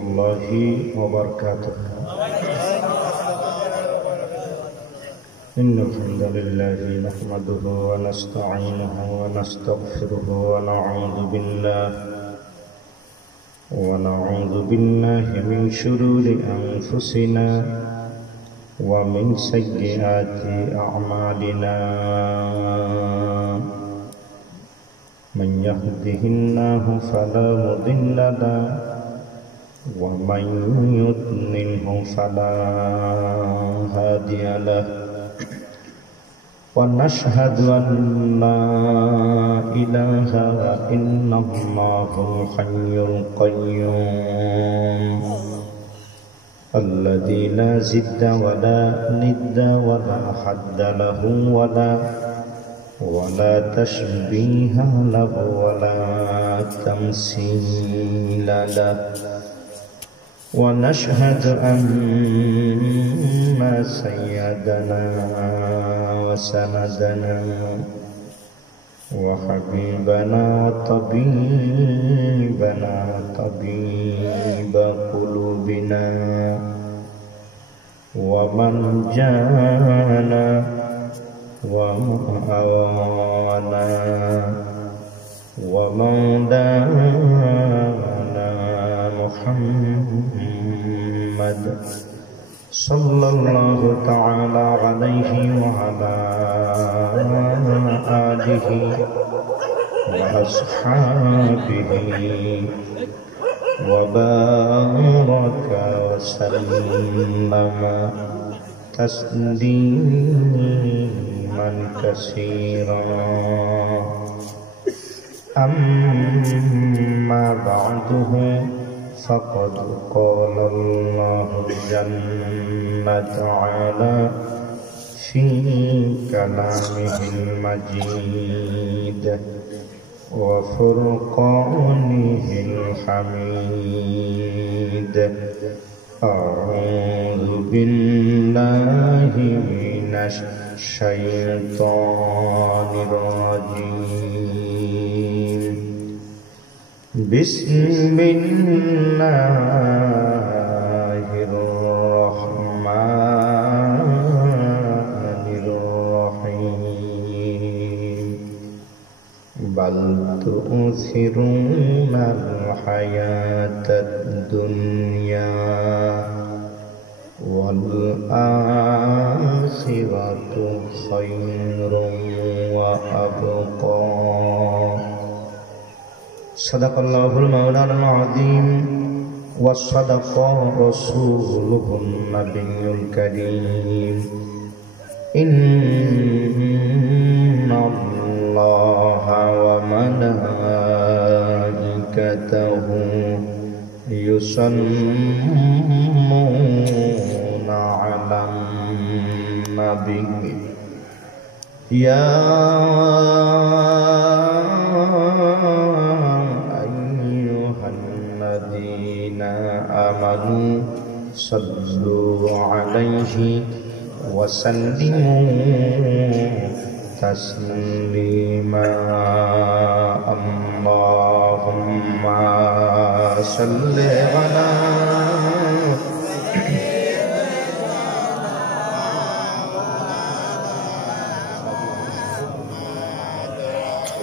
الله وبركاته. إن الحمد لله نحمده ونستعينه ونستغفره ونعوذ بالله من شرور أنفسنا ومن سيئات أعمالنا. من يهده الله فلا مضل له ومن يضلله فلا هادي له. ونشهد أن لا إله إلا الله الحي القيوم الذي لا زد ولا ند ولا حد له ولا تشبيه له ولا تمثيل له. ونشهد أن سيدنا وسندنا وحبيبنا وطبيبنا طبيب قلوبنا ومن جانا ومعوانا ومولانا محمد صلى الله تعالى عليه وعلى آله وأصحابه وبارك وسلم تسليما كثيرا. أما بعده فقد قال الله جل وعلا في كلامه المجيد وفرقانه الحميد. أعوذ بالله من الشيطان الرجيم. بسم الله الرحمن الرحيم. بل تؤثرون الحياة الدنيا والآخرة خير وأبقى. صدق الله المولانا العظيم وصدق رسوله النبي الكريم. إن الله وملائكته يصلون على النبي يا الذين آمنوا صلوا عليه وسلموا تسليما. اللهم صل على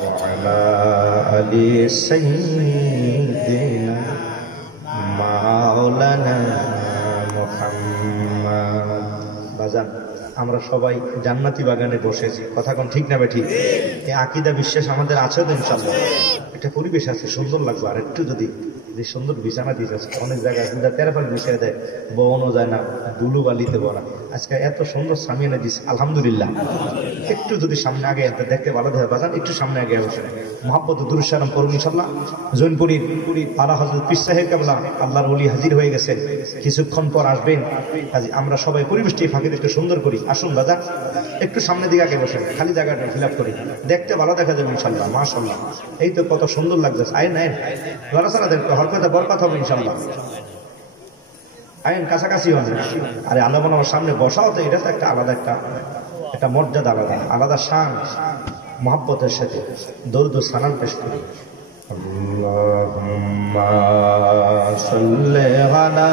وعلى آل سيدنا মাওলানা মুহাম্মদ। বাজান, আমরা সবাই জান্নাতি বাগানে বসেছি, কথা কোন ঠিক না বেঠিক? এই আকীদা বিশ্বাস আমাদের আছে তো ইনশাআল্লাহ? একটা পরিবেশ আছে, সুন্দর লাগবে। আর একটু যদি যে সুন্দর বিছানা দিয়েছে, অনেক জায়গায় তেরাফাল বিছিয়ে দেয়, বওয়ানো যায় না, ধুলো বালিতে ভরা। আজকে এত সুন্দর সামিয়ানা দিচ্ছে, আলহামদুলিল্লাহ। একটু যদি সামনে আগে দেখতে ভালো দেখে বাজান, একটু সামনে আগে বসে মহাব্বত দুরূদ সালাম করুন ইনশাআল্লাহ। জৈনপুরীর আলা হযরত পীর সাহেব কেবলা আল্লাহর ওলি হাজির হয়ে গেছেন, কিছুক্ষণ পর আসবেন। কাজে আমরা সবাই পরিবেশটি ফাঁকিতে একটু সুন্দর করি। আসুন দাদা, একটু সামনের দিকে আগে বসেন, খালি জায়গাটা ফিল আপ করি, দেখতে ভালো দেখা যাবে ইনশাআল্লাহ। মাশাআল্লাহ, এই তো কত সুন্দর লাগতেছে। আয় নাই লড়াচড়া দেখতে হরকতে বরকত হবে ইনশাআল্লাহ। আইন কাছাকাছি হবে। আরে আল্লাহ আমার সামনে বসাও তো, এটা তো একটা আলাদা একটা মর্যাদা, আলাদা শান। মহব্বতের সাথে দরুদ ও সালাম পেশ করি। আল্লাহুম্মা সাল্লি আলা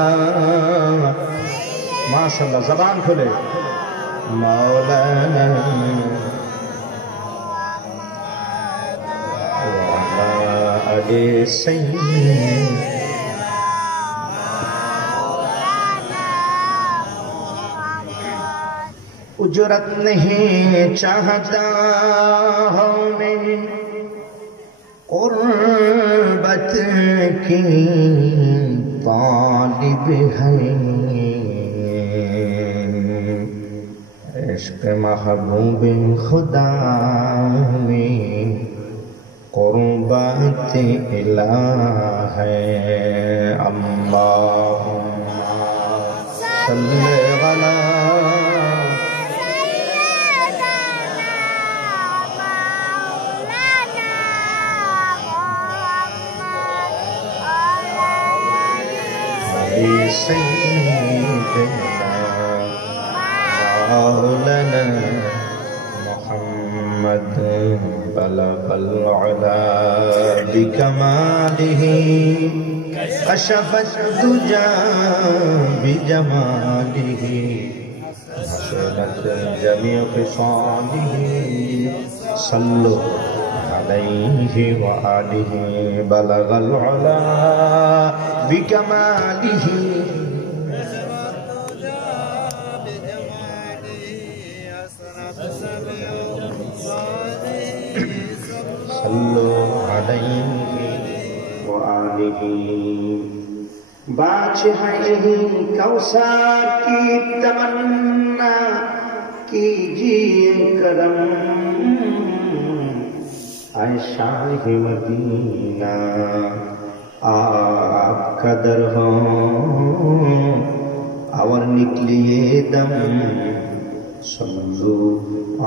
মাশাআল্লাহ জবান খুলে মাওলানা ওয়া আলি সাইয়্যিদিনা उजरत नहीं चाहता हूँ मैं कुर्बत की तालिब है इश्क महबूब खुदा में कुर्बत इला है अल्लाहुम्मा सल्ली अला سيدنا مولانا محمد بلغ العلا بكماله كشف الدجى بجماله حسنت جميع خصاله صلوا عليه وآله بلغ العلا بكماله صلوا عليه وآله बादशाह कौसर की तमन्ना कीजिए करम शाह मदीना आपका दर हो और निकलिए दम सल्लु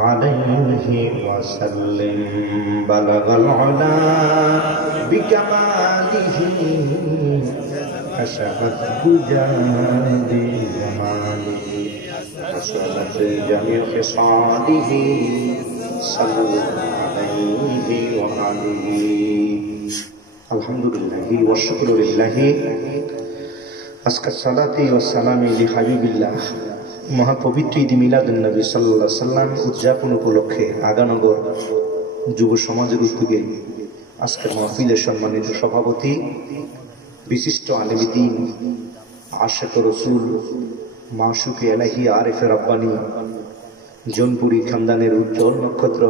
अलैहि वसल्लम बलगल उला बिकमालिही कशफत गुजारी जमालिही हसनत जमीअ खिसालिही सल्लु अलैहि व आलिही আলহামদুলিল্লাহি ওয়া শুকরু লিল্লাহি আজকা সালাতি ওয়া সালামি লি হাবিবিল্লাহ মহাপবিত্র ঈদ মিলাদুন নবী সাল্লাল্লাহু আলাইহি সাল্লাম উদযাপন উপলক্ষে আগানগর যুব সমাজের উদ্যোগে আজকের মাহফিলের সম্মানিত সভাপতি বিশিষ্ট আলেম দ্বীন আশিক রাসূল মাশুক ইলাহি আরিফ রাব্বানি জোনপুরি খানদানের উজ্জ্বল নক্ষত্র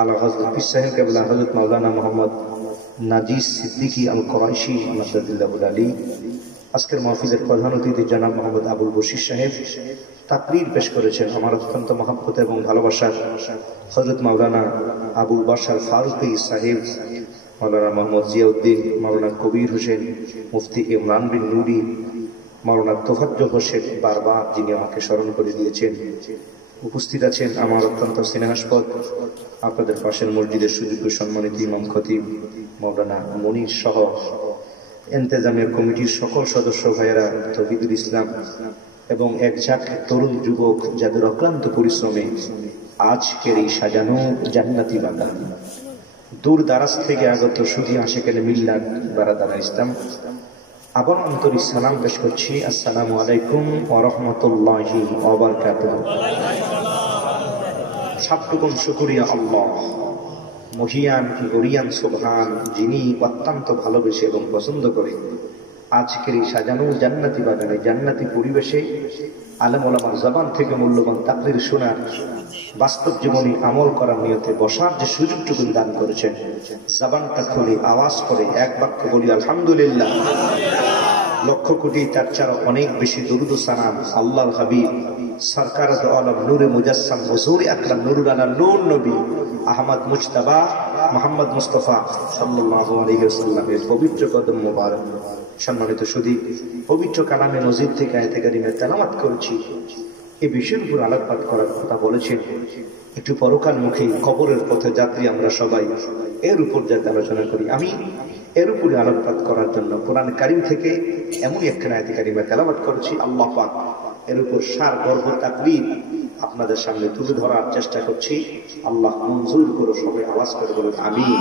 আলা হযরত পীর সাহেব কেবলা হযরত মাওলানা মুহাম্মদ নাজিস সিদ্দিকী আল কুরাইশি মাদাদুল্লাহুল আলী আজকের মাহফিলের প্রধান অতিথি জনাব মোহাম্মদ আবুল বশির সাহেব তাকরীর পেশ করেছেন আমার অত্যন্ত মহব্বত এবং ভালোবাসার হযরত মাওলানা আবুল বাশার ফারুকী সাহেব মাওলানা মোহাম্মদ জিয়াউদ্দিন মাওলানা কবির হোসেন মুফতি ইমরান বিন নুরি মাওলানা তোফাজ্জল হোসেন বারবার যিনি আমাকে স্মরণ করে দিয়েছেন উপস্থিত আছেন আমার অত্যন্ত স্নেহাস্পদ আপনাদের পাশের মসজিদের সুযোগ্য সম্মানিত ইমাম খতিব মাওলানা মনির সহ ইন্তেজামের কমিটির সকল সদস্য ভাইয়েরা তৌহিদুল ইসলাম এবং একঝাঁক তরুণ যুবক যাদের অক্লান্ত পরিশ্রমে আজকের এই সাজানো জান্নাতি বাগান দূর দারাজ থেকে আগত সুধী আশিকানে মিল্লাত বারাদার ইসলাম আবার আন্তরিক সালাম পেশ করছি। আসসালামু আলাইকুম ওয়া রাহমাতুল্লাহি ওয়া বারাকাতুহু। সবটুকুন শুকরিয়া আল্লাহ মহিয়ান গরিয়ান সুবহান, যিনি অত্যন্ত ভালোবেসে এবং পছন্দ করে আজকের এই সাজানো জান্নাতি বাগানে জান্নাতি পরিবেশে আলেম ওলামার জবান থেকে মূল্যবান তাকরীর শোনার, বাস্তব জীবনী আমল করার নিয়তে বসার যে সুযোগটুকু দান করেছেন, জবানটা খুলে আওয়াজ করে এক বাক্য বলি আলহামদুলিল্লাহ। লক্ষ কোটি তার ছাড়া অনেক বেশি দরুদ ও সালাম আল্লাহর হাবিব সরকার দু আলম নূরে মুজাসসাম হুজুর আকরাম নুরুল আলা নূর নবী আহমদ মুজতবা মুহাম্মদ মুস্তাফা সাল্লাল্লাহু আলাইহি ওয়াসাল্লামের পবিত্র কদম মোবারক। সম্মানিত সুধী, পবিত্র কালামে মজিদ থেকে আয়াতে কারিমে তেলাওয়াত করেছি। এই বিষয়ের উপর আলোকপাত করার কথা বলেছেন। একটু পরকাল মুখী কবরের পথে যাত্রী আমরা সবাই, এর উপর যাতে আলোচনা করি। আমি এর উপরে আলোকপাত করার জন্য কোরআন কারীম থেকে এমনই একখানা আয়াতে কারিমে তেলাওয়াত করেছি। আল্লাহ পাক এর উপর সার গর্ব তাকবীর আপনাদের সামনে তুলে ধরার চেষ্টা করছি। আল্লাহ মঞ্জুর করে সবাই আওয়াজ করে বলেন আমিন।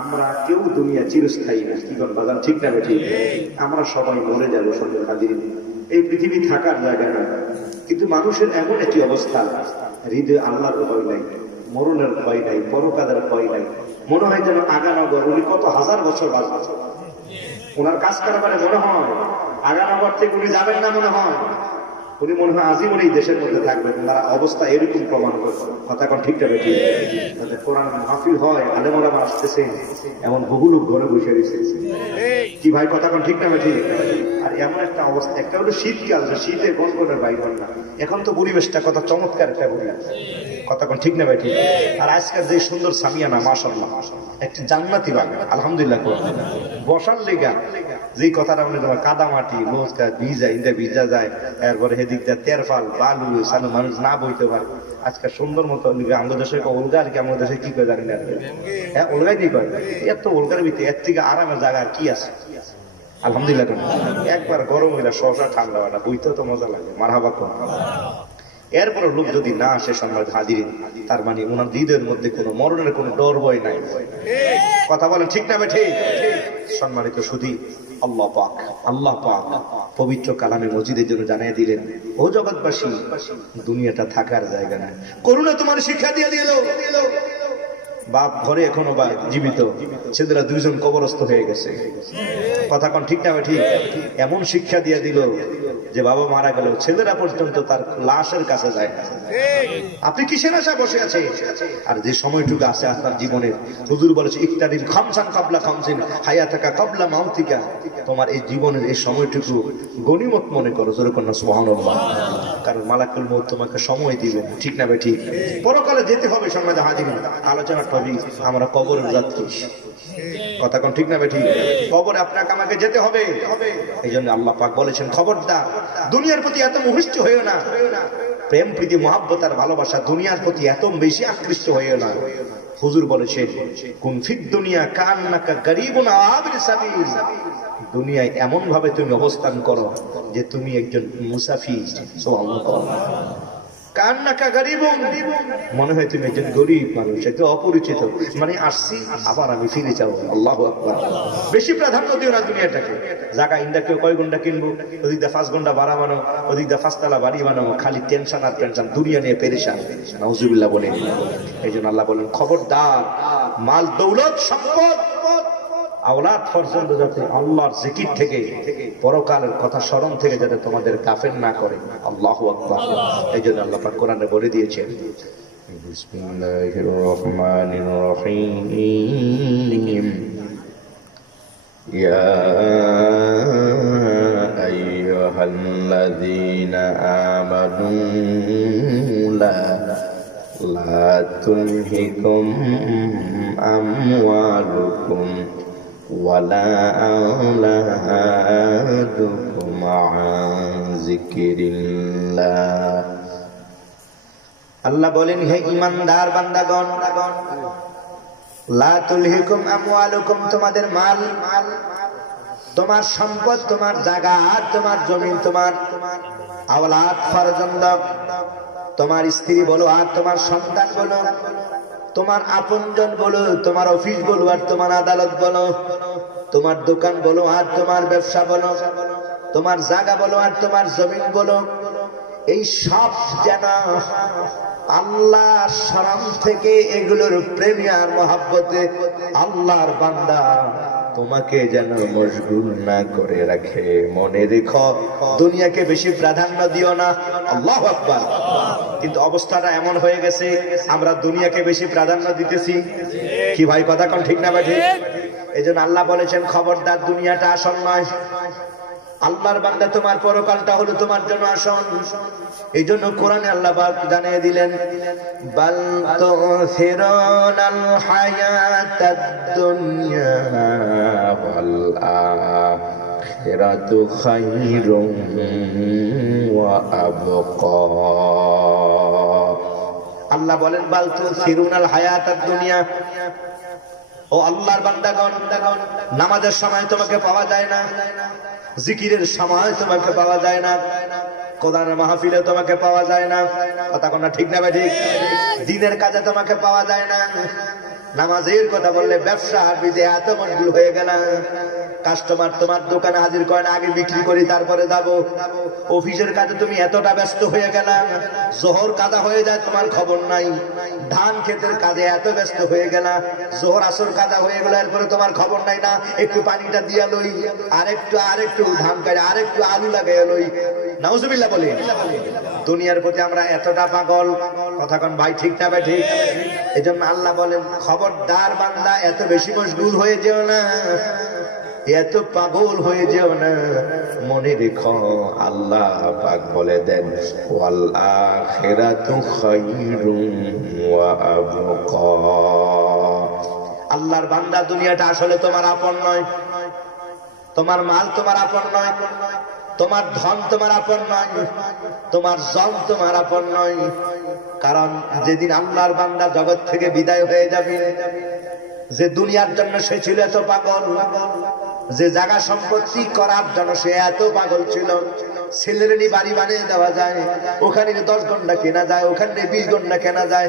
আমরা কেউ দুনিয়া চিরস্থায়ী না, কি বল বাজান, ঠিক না ঠিক? আমরা সবাই মরে যাবো সঙ্গে হাজির। এই পৃথিবী থাকার জায়গা না, কিন্তু মানুষের এমন একটি অবস্থা, হৃদয়ে আল্লাহর ভয় নাই, মরণের ভয় নাই, পরকালের ভয় নাই। মনে হয় যেন আগানগর উনি কত হাজার বছর বাঁচবেন, ওনার কাজ কারবারে মনে হয় আগানগর থেকে উনি যাবেন না, মনে হয় উনি মনে হয় আজীবন এই দেশের মধ্যে থাকবেন। তারা অবস্থা এরকম প্রমাণ করছে, কথা কোন ঠিক যাবে ঠিক? কোরআন মাহফিল হয়, আলেমরা আসতেছে, এমন বহু লোক ঘরে বসে রয়েছে, কি ভাই কথা কোন ঠিক না ঠিক? আর এমন একটা অবস্থা, একটা হলো শীতকাল, শীতে গনগনের বাইর হয় না। এখন তো পরিবেশটা কত চমৎকার একটা পরিবেশ, কথা কোন ঠিক না ভাই ঠিক? আর আজকের যে সুন্দর সামিয়ানা, মাশাআল্লাহ, একটি জান্নাতি বাগান, আলহামদুলিল্লাহ। বসার লেগা যে কথাটা বলে তোমার কাদা মাটি লোজকা ভিজা ইন্দা ভিজা যায়, এরপরে হেদিক দিয়ে তেরফাল বালু সানু মানুষ না বইতে পারে। আজকে সুন্দর মতো আমাদের দেশে ওলগা, আর কি আমাদের দেশে কি করে জানি না, হ্যাঁ ওলগাই দিয়ে করে। এত ওলগার ভিতরে এর থেকে আরামের জায়গা আর কি আছে? আলহামদুলিল্লাহ। একবার গরম হইলে সহসা ঠান্ডা হয় না, বইতেও তো মজা লাগে, মারহাবা কোন। এরপরে লোক যদি না আসে সম্মানিত হাজিরিন, তার মানে ওনার হৃদয়ের মধ্যে কোনো মরণের কোনো ডর ভয় নাই, কথা বলেন ঠিক না ঠিক? সম্মানিত শুধু আল্লাহ পাক পবিত্র কালামে মসজিদের জন্য জানিয়ে দিলেন, ও জগৎবাসী, দুনিয়াটা থাকার জায়গা না। করুণা তোমার শিক্ষা দিয়ে দিল। বাপ ঘরে এখনো বা জীবিত, ছেলেরা দুইজন কবরস্থ হয়ে গেছে, কথা কোন ঠিক না ঠিক? এমন শিক্ষা দিয়ে দিল যে বাবা মারা গেল, ছেলেরা পর্যন্ত তার লাশের কাছে যায় না। আপনি কিসের আশায় বসে আছে? আর যে সময়টুকু আছে আপনার জীবনের, হুজুর বলেছে ইকতারিল খামসান কাবলা খামসিন হায়াতাকা কাবলা মাউতিকা, তোমার এই জীবনের এই সময়টুকু গনিমত মনে করো, জোরে কন্যা সুবহানাল্লাহ। কারণ মালাকুল মউত তোমাকে সময় দিবেন, ঠিক না ভাই ঠিক? পরকালে যেতে হবে। সম্মানিত হাজিরিন, আলোচনা টপিক আমরা কবরের যাত্রী, কথা কোন ঠিক না ভাই ঠিক? কবরে আপনাকে আমাকে যেতে হবে। এই জন্য আল্লাহ পাক বলেছেন, খবরদার দুনিয়ার প্রতি এত মোহিষ্ট হইও না, প্রেম প্রীতি মহব্বত আর ভালোবাসা দুনিয়ার প্রতি এত বেশি আকৃষ্ট হইও না। হুজুর বলেছেন, কুন ফিদ দুনিয়া কান্নাকা গরীবুন আবির সাবিল, দুনিয়ায় এমন ভাবে তুমি অবস্থান করো যে তুমি একজন মুসাফির। সুবহানাল্লাহ। কান্নাকা গরীবুন, মনে হয় তুমি একজন গরিব মানুষ, একটু অপরিচিত, মানে আসছি আবার আমি ফিরে যাবো। আল্লাহু আকবার। বেশি প্রাধান্য দিও না দুনিয়াটাকে। জায়গা ইন্দাকে কয় ঘন্টা কিনবো, ওদিক দিয়ে 5 ঘন্টা ভাড়া বানাও, ওদিক দিয়ে 5 তলা বাড়ি বানাও, খালি টেনশন আর টেনশন, দুনিয়া নিয়ে পেরেশান। নাউজুবিল্লাহ বলেন। এই জন্য আল্লাহ বলেন, খবরদার মাল দৌলত সম্পদ আওলাদ পর্যন্ত যাতে আল্লাহর জিকির থেকে, পরকালের কথা স্মরণ থেকে যাতে তোমাদের গাফেল না করে। আল্লাহু আকবার। এই জন্য আল্লাহ পাক কোরআনে বলে দিয়েছেন, বিসমিল্লাহির রহমানির রহিম, ইয়া আইয়ুহাল্লাযীনা আমানু লা তুলহিকুম আমওয়ালুকুম ওয়ালা আওলাদুকুম আন যিকরিল্লাহ। আল্লাহ বলেন, হে ঈমানদার বান্দাগণ, লা তুলহিকুম আমওয়ালুকুম, তোমাদের মাল, তোমার সম্পদ, তোমার জায়গা, তোমার জমি, তোমার আওলাদ ফরজন্দ, তোমার স্ত্রী বলো আর তোমার সন্তান বলো, তোমার আপনজন বলো, তোমার অফিস বলো আর তোমার আদালত বলো, তোমার দোকান বলো আর তোমার ব্যবসা বলো, তোমার জায়গা বলো আর তোমার জমিন বলো, এই সব যেন আল্লাহর শরম থেকে, এগুলোর প্রেমে আর মহব্বতে আল্লাহর বান্দা তোমাকে যেন মশগুল না করে রাখে। মনে রেখো, দুনিয়াকে বেশি প্রাধান্য দিও না। আল্লাহু আকবার। কিন্তু অবস্থাটা এমন হয়ে গেছে, আমরা দুনিয়াকে বেশি প্রাধান্য দিতেছি, কি ভাই কথা কোন ঠিক না ভাই ঠিক? এই জন্য আল্লাহ বলেছেন, খবরদার দুনিয়াটা আসল নয়। আল্লাহর বান্দা, তোমার পরকালটা হলো তোমার জন্য আসল। এই জন্য কোরআনে আল্লাহ পাক জানিয়ে দিলেন, বাল তুসিরুনাল হায়াতাদ দুনিয়া ওয়াল আখিরাতু খায়রুম ওয়া আবকা। আল্লাহ বলেন, বাল তুসিরুনাল হায়াতাদ দুনিয়া, ও আল্লাহর বান্দাগণ, নামাজের সময় তোমাকে পাওয়া যায় না, জিকিরের সময় তোমাকে পাওয়া যায় না, কোরআনের মাহফিলে তোমাকে পাওয়া যায় না, কথা কোনটা ঠিক না ঠিক? দিনের কাজে তোমাকে পাওয়া যায় না। নামাজের কথা বললে ব্যবসা বিদে এত মশগুল হয়ে গেল, কাস্টমার তোমার দোকানে হাজির করে না, আগে বিক্রি করি তারপরে যাবো। অফিসের কাজে তুমি এতটা ব্যস্ত হয়ে গেল, জোহর কাদা হয়ে যায় তোমার খবর নাই। ধান ক্ষেতের কাজে এত ব্যস্ত হয়ে গেল, জোহর আসর কাদা হয়ে গেল, এরপরে তোমার খবর নাই, না একটু পানিটা দিয়া লই, আরেকটু ধান কাটে, আরেকটু আলু লাগাই লই। নাউজুবিল্লাহ বলি। দুনিয়ার প্রতি আমরা এতটা পাগল, কথা কোন ভাই ঠিক না ভাই ঠিক? এই জন্য আল্লাহ বলেন, খবরদার বান্দা এত বেশি মশগুল হয়ে যেও না, এত পাগল হয়ে যেও না। মনে রেখো আল্লাহ পাক বলে দেন, ওয়াল আখিরাতু খায়রুম ওয়া আবকা। আল্লাহর বান্দা, দুনিয়াটা আসলে তোমার আপন নয়, তোমার মাল তোমার আপন নয়, তোমার ধন তোমার আপন নয়, তোমার জন তোমার আপন নয়। কারণ যেদিন আল্লাহর বান্দা জগৎ থেকে বিদায় হয়ে যাবে, যে দুনিয়ার জন্য সে ছিল এত পাগল, যে জায়গা সম্পত্তি করার জন্য সে এত পাগল ছিল, ছেলেরই বাড়ি বানিয়ে দেওয়া যায়, ওখানে 10 ঘন্টা কেনা যায়, ওখানে 20 ঘন্টা কেনা যায়,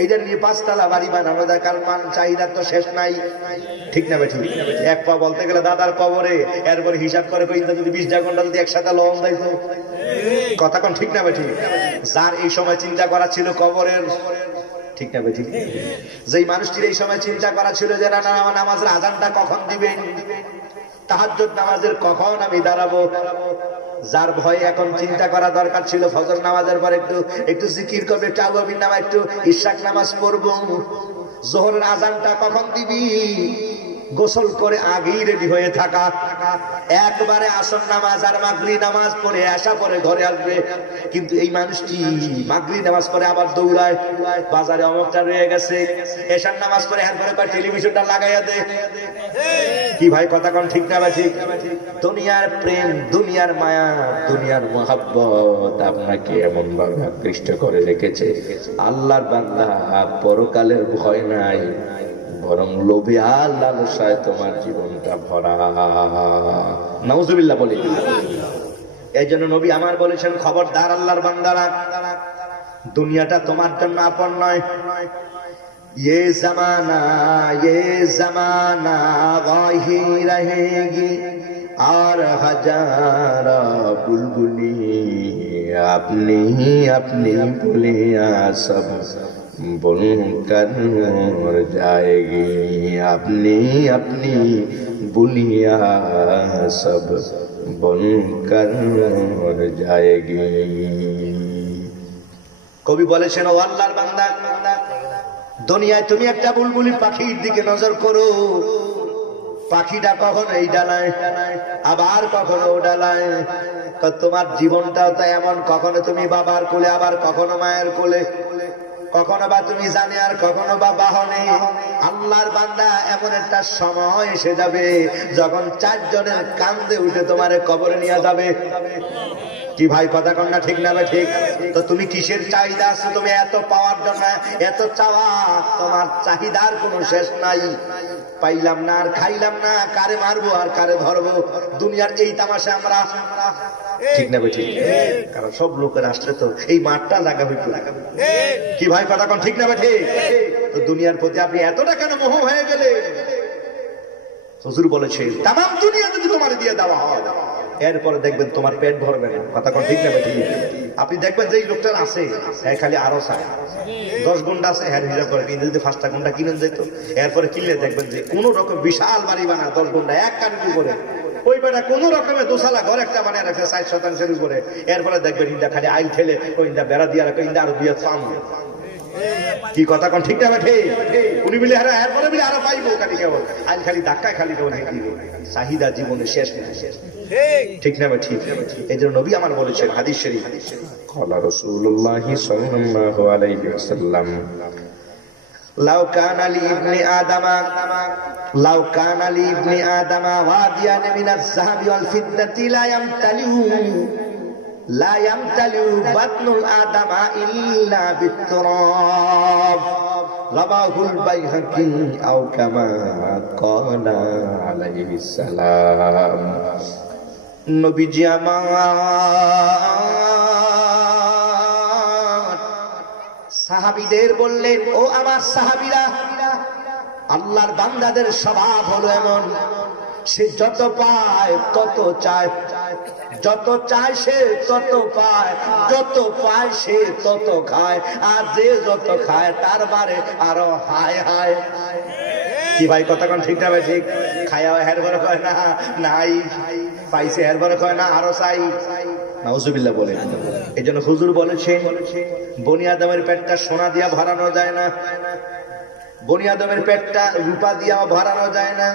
এইটা নিয়ে 5 তলা বাড়ি বানানো যায়, কারণ মান চাহিদার তো শেষ নাই, ঠিক না বেঠিক? এক পা বলতে গেলে দাদার কবরে, এরপরে হিসাব করে যদি 20 ঘন্টা যদি একসাথে লোন দেয় তো, কথা কোন ঠিক না বেঠিক? যার এই সময় চিন্তা করা ছিল কবরের, ঠিক না বেঠিক? যেই মানুষটির এই সময় চিন্তা করা ছিল যে না নামাজের আজানটা কখন দিবেন, তাহাজ্জুদ নামাজের কখন আমি দাঁড়াবো, যার ভয়ে এখন চিন্তা করা দরকার ছিল ফজর নামাজের পর একটু জিকির করবে, একটু আওয়াবিন নামা, একটু ইশরাক নামাজ পড়বো, যোহরের আজানটা কখন দিবি, গোসল করে আগেই রেডি হয়ে থাকা, একবারে আসর নামাজ আর মাগরিব নামাজ পড়ে আসা পরে ঘরে আসবে। কিন্তু এই মানুষটি মাগরিব নামাজ পড়ে আবার দৌড়ায়, বাজারে অমরটা রয়ে গেছে, এশার নামাজ পড়ে এরপরে টেলিভিশনটা লাগাইয়া দে। কি ভাই কথা কোন ঠিক না ভাই ঠিক? দুনিয়ার প্রেম, দুনিয়ার মায়া, দুনিয়ার মহাব্বত আপনাকে এমন ভাবে আকৃষ্ট করে রেখেছে, আল্লাহর বান্দা পরকালের ভয় নাই, বরং লোভে আর লালসায় তোমার জীবনটা ভরা। নাউজুবিল্লাহ বলি। এই জন্য নবী আমার বলেছেন, খবরদার আল্লাহর বান্দারা, দুনিয়াটা তোমার জন্য আপন নয়। ये जमाना वही रहेगी और हजारा बुलबुली अपनी अपनी बुलिया सब बुनकर मर जाएगी, अपनी अपनी बुलिया सब बुनकर मर जाएगी। কবি বলেছেন, ও আল্লাহর বান্দা, দুনিয়ায় তুমি একটা বুলবুলি পাখির দিকে নজর করো, পাখিটা কখনো এই ডালায় আবার কখনো ও ডালায়, তোমার জীবনটাও তো এমন, কখনো তুমি বাবার কোলে, আবার কখনো মায়ের কোলে, কখনো বা তুমি জানে আর কখনো বা বাহনে। আল্লাহর বান্দা, এমন একটা সময় এসে যাবে যখন 4 জনের কান্দে উঠে তোমারে কবরে নিয়ে যাবে। কি ভাই কথা কন না ঠিক না ভাই ঠিক? তো তুমি কিসের চাহিদা আছে? তুমি এত পাওয়ার জন্য এত চাওয়া, তোমার চাহিদার কোনো শেষ নাই। পাইলাম না আর খাইলাম না, কারে মারবো আর কারে ধরবো, দুনিয়ার এই তামাশা আমরা, ঠিক না ভাই ঠিক? কারণ সব লোকের আসলে তো এই মাঠটা জায়গা হইতো। কি ভাই কথা কন ঠিক না ভাই ঠিক? তো দুনিয়ার প্রতি আপনি এতটা কেন মোহ হয়ে গেলে? হুজুর বলেছে, তামাম দুনিয়া যদি তোমার দিয়ে দেওয়া হয়, এরপরে দেখবেন তোমার পেট ভরবে না। কথা কোন ঠিক না ভাই ঠিক? আপনি দেখবেন যে এই লোকটা আছে, হ্যাঁ খালি আরো চায়, 10 গুন্ডা আছে, হ্যাঁ হিসাব করে কিনে যদি 5টা গুন্ডা কিনে যেত, এরপরে কিনলে দেখবেন যে কোন রকম বিশাল বাড়ি বানা 10 গুন্ডা এক কানিটি করে, ওই বেটা কোন রকমের দোসালা ঘর একটা বানিয়ে রাখছে 60 শতাংশের উপরে, এরপরে দেখবেন ইন্দা খালি আইল ঠেলে ওই ইন্দা বেড়া দিয়ে রাখে, ইন্দা আরো দিয়ে চান। কি কথা কোন ঠিক না ভাই ঠিক? উনি বলে হারা এরপরে বলে আরো পাইবো, খালি কেবল আইল খালি ধাক্কায় খালি কেবল চাহিদা জীবনে শেষ নেই, ঠিক না ভাই ঠিক? এই জন্য নবী আমার বলেছেন হাদিস শরীফ, ক্বালা রাসূলুল্লাহ সাল্লাল্লাহু আলাইহি ওয়াসাল্লাম, লাউ কানা লি ইবনি আদামা ওয়াদিয়ান মিনাজ যাহাবি ওয়াল ফিদ্দাতি লা ইয়ামতালিউ বাতনুল আদামা ইল্লা বিত্তুরাব। রাবাহুল বাইহাকি আও কামা ক্বালা আলাইহিস সালাম। নবীজি আমার সাহাবীদের বললেন, ও আমার সাহাবীরা, আল্লাহর বান্দাদের স্বভাব হলো এমন, সে যত পায় তত চায়, যত চায় সে তত পায়, যত পায় সে তত খায়, আর যে যত খায় তার বারে আরো হায় হায়। কি ভাই কথা কোন ঠিক না ভাই? ঠিক। খায়া হের বড় কয় না নাই, পাইছে হের বড় কয় না আরো চাই। নাউজুবিল্লাহ বলে। এই জন্য হুজুর বলেছেন, বনি আদমের পেটটা সোনা দিয়া ভরানো যায় না, বনি আদমের পেটটা রূপা দিয়া ভরানো যায় না।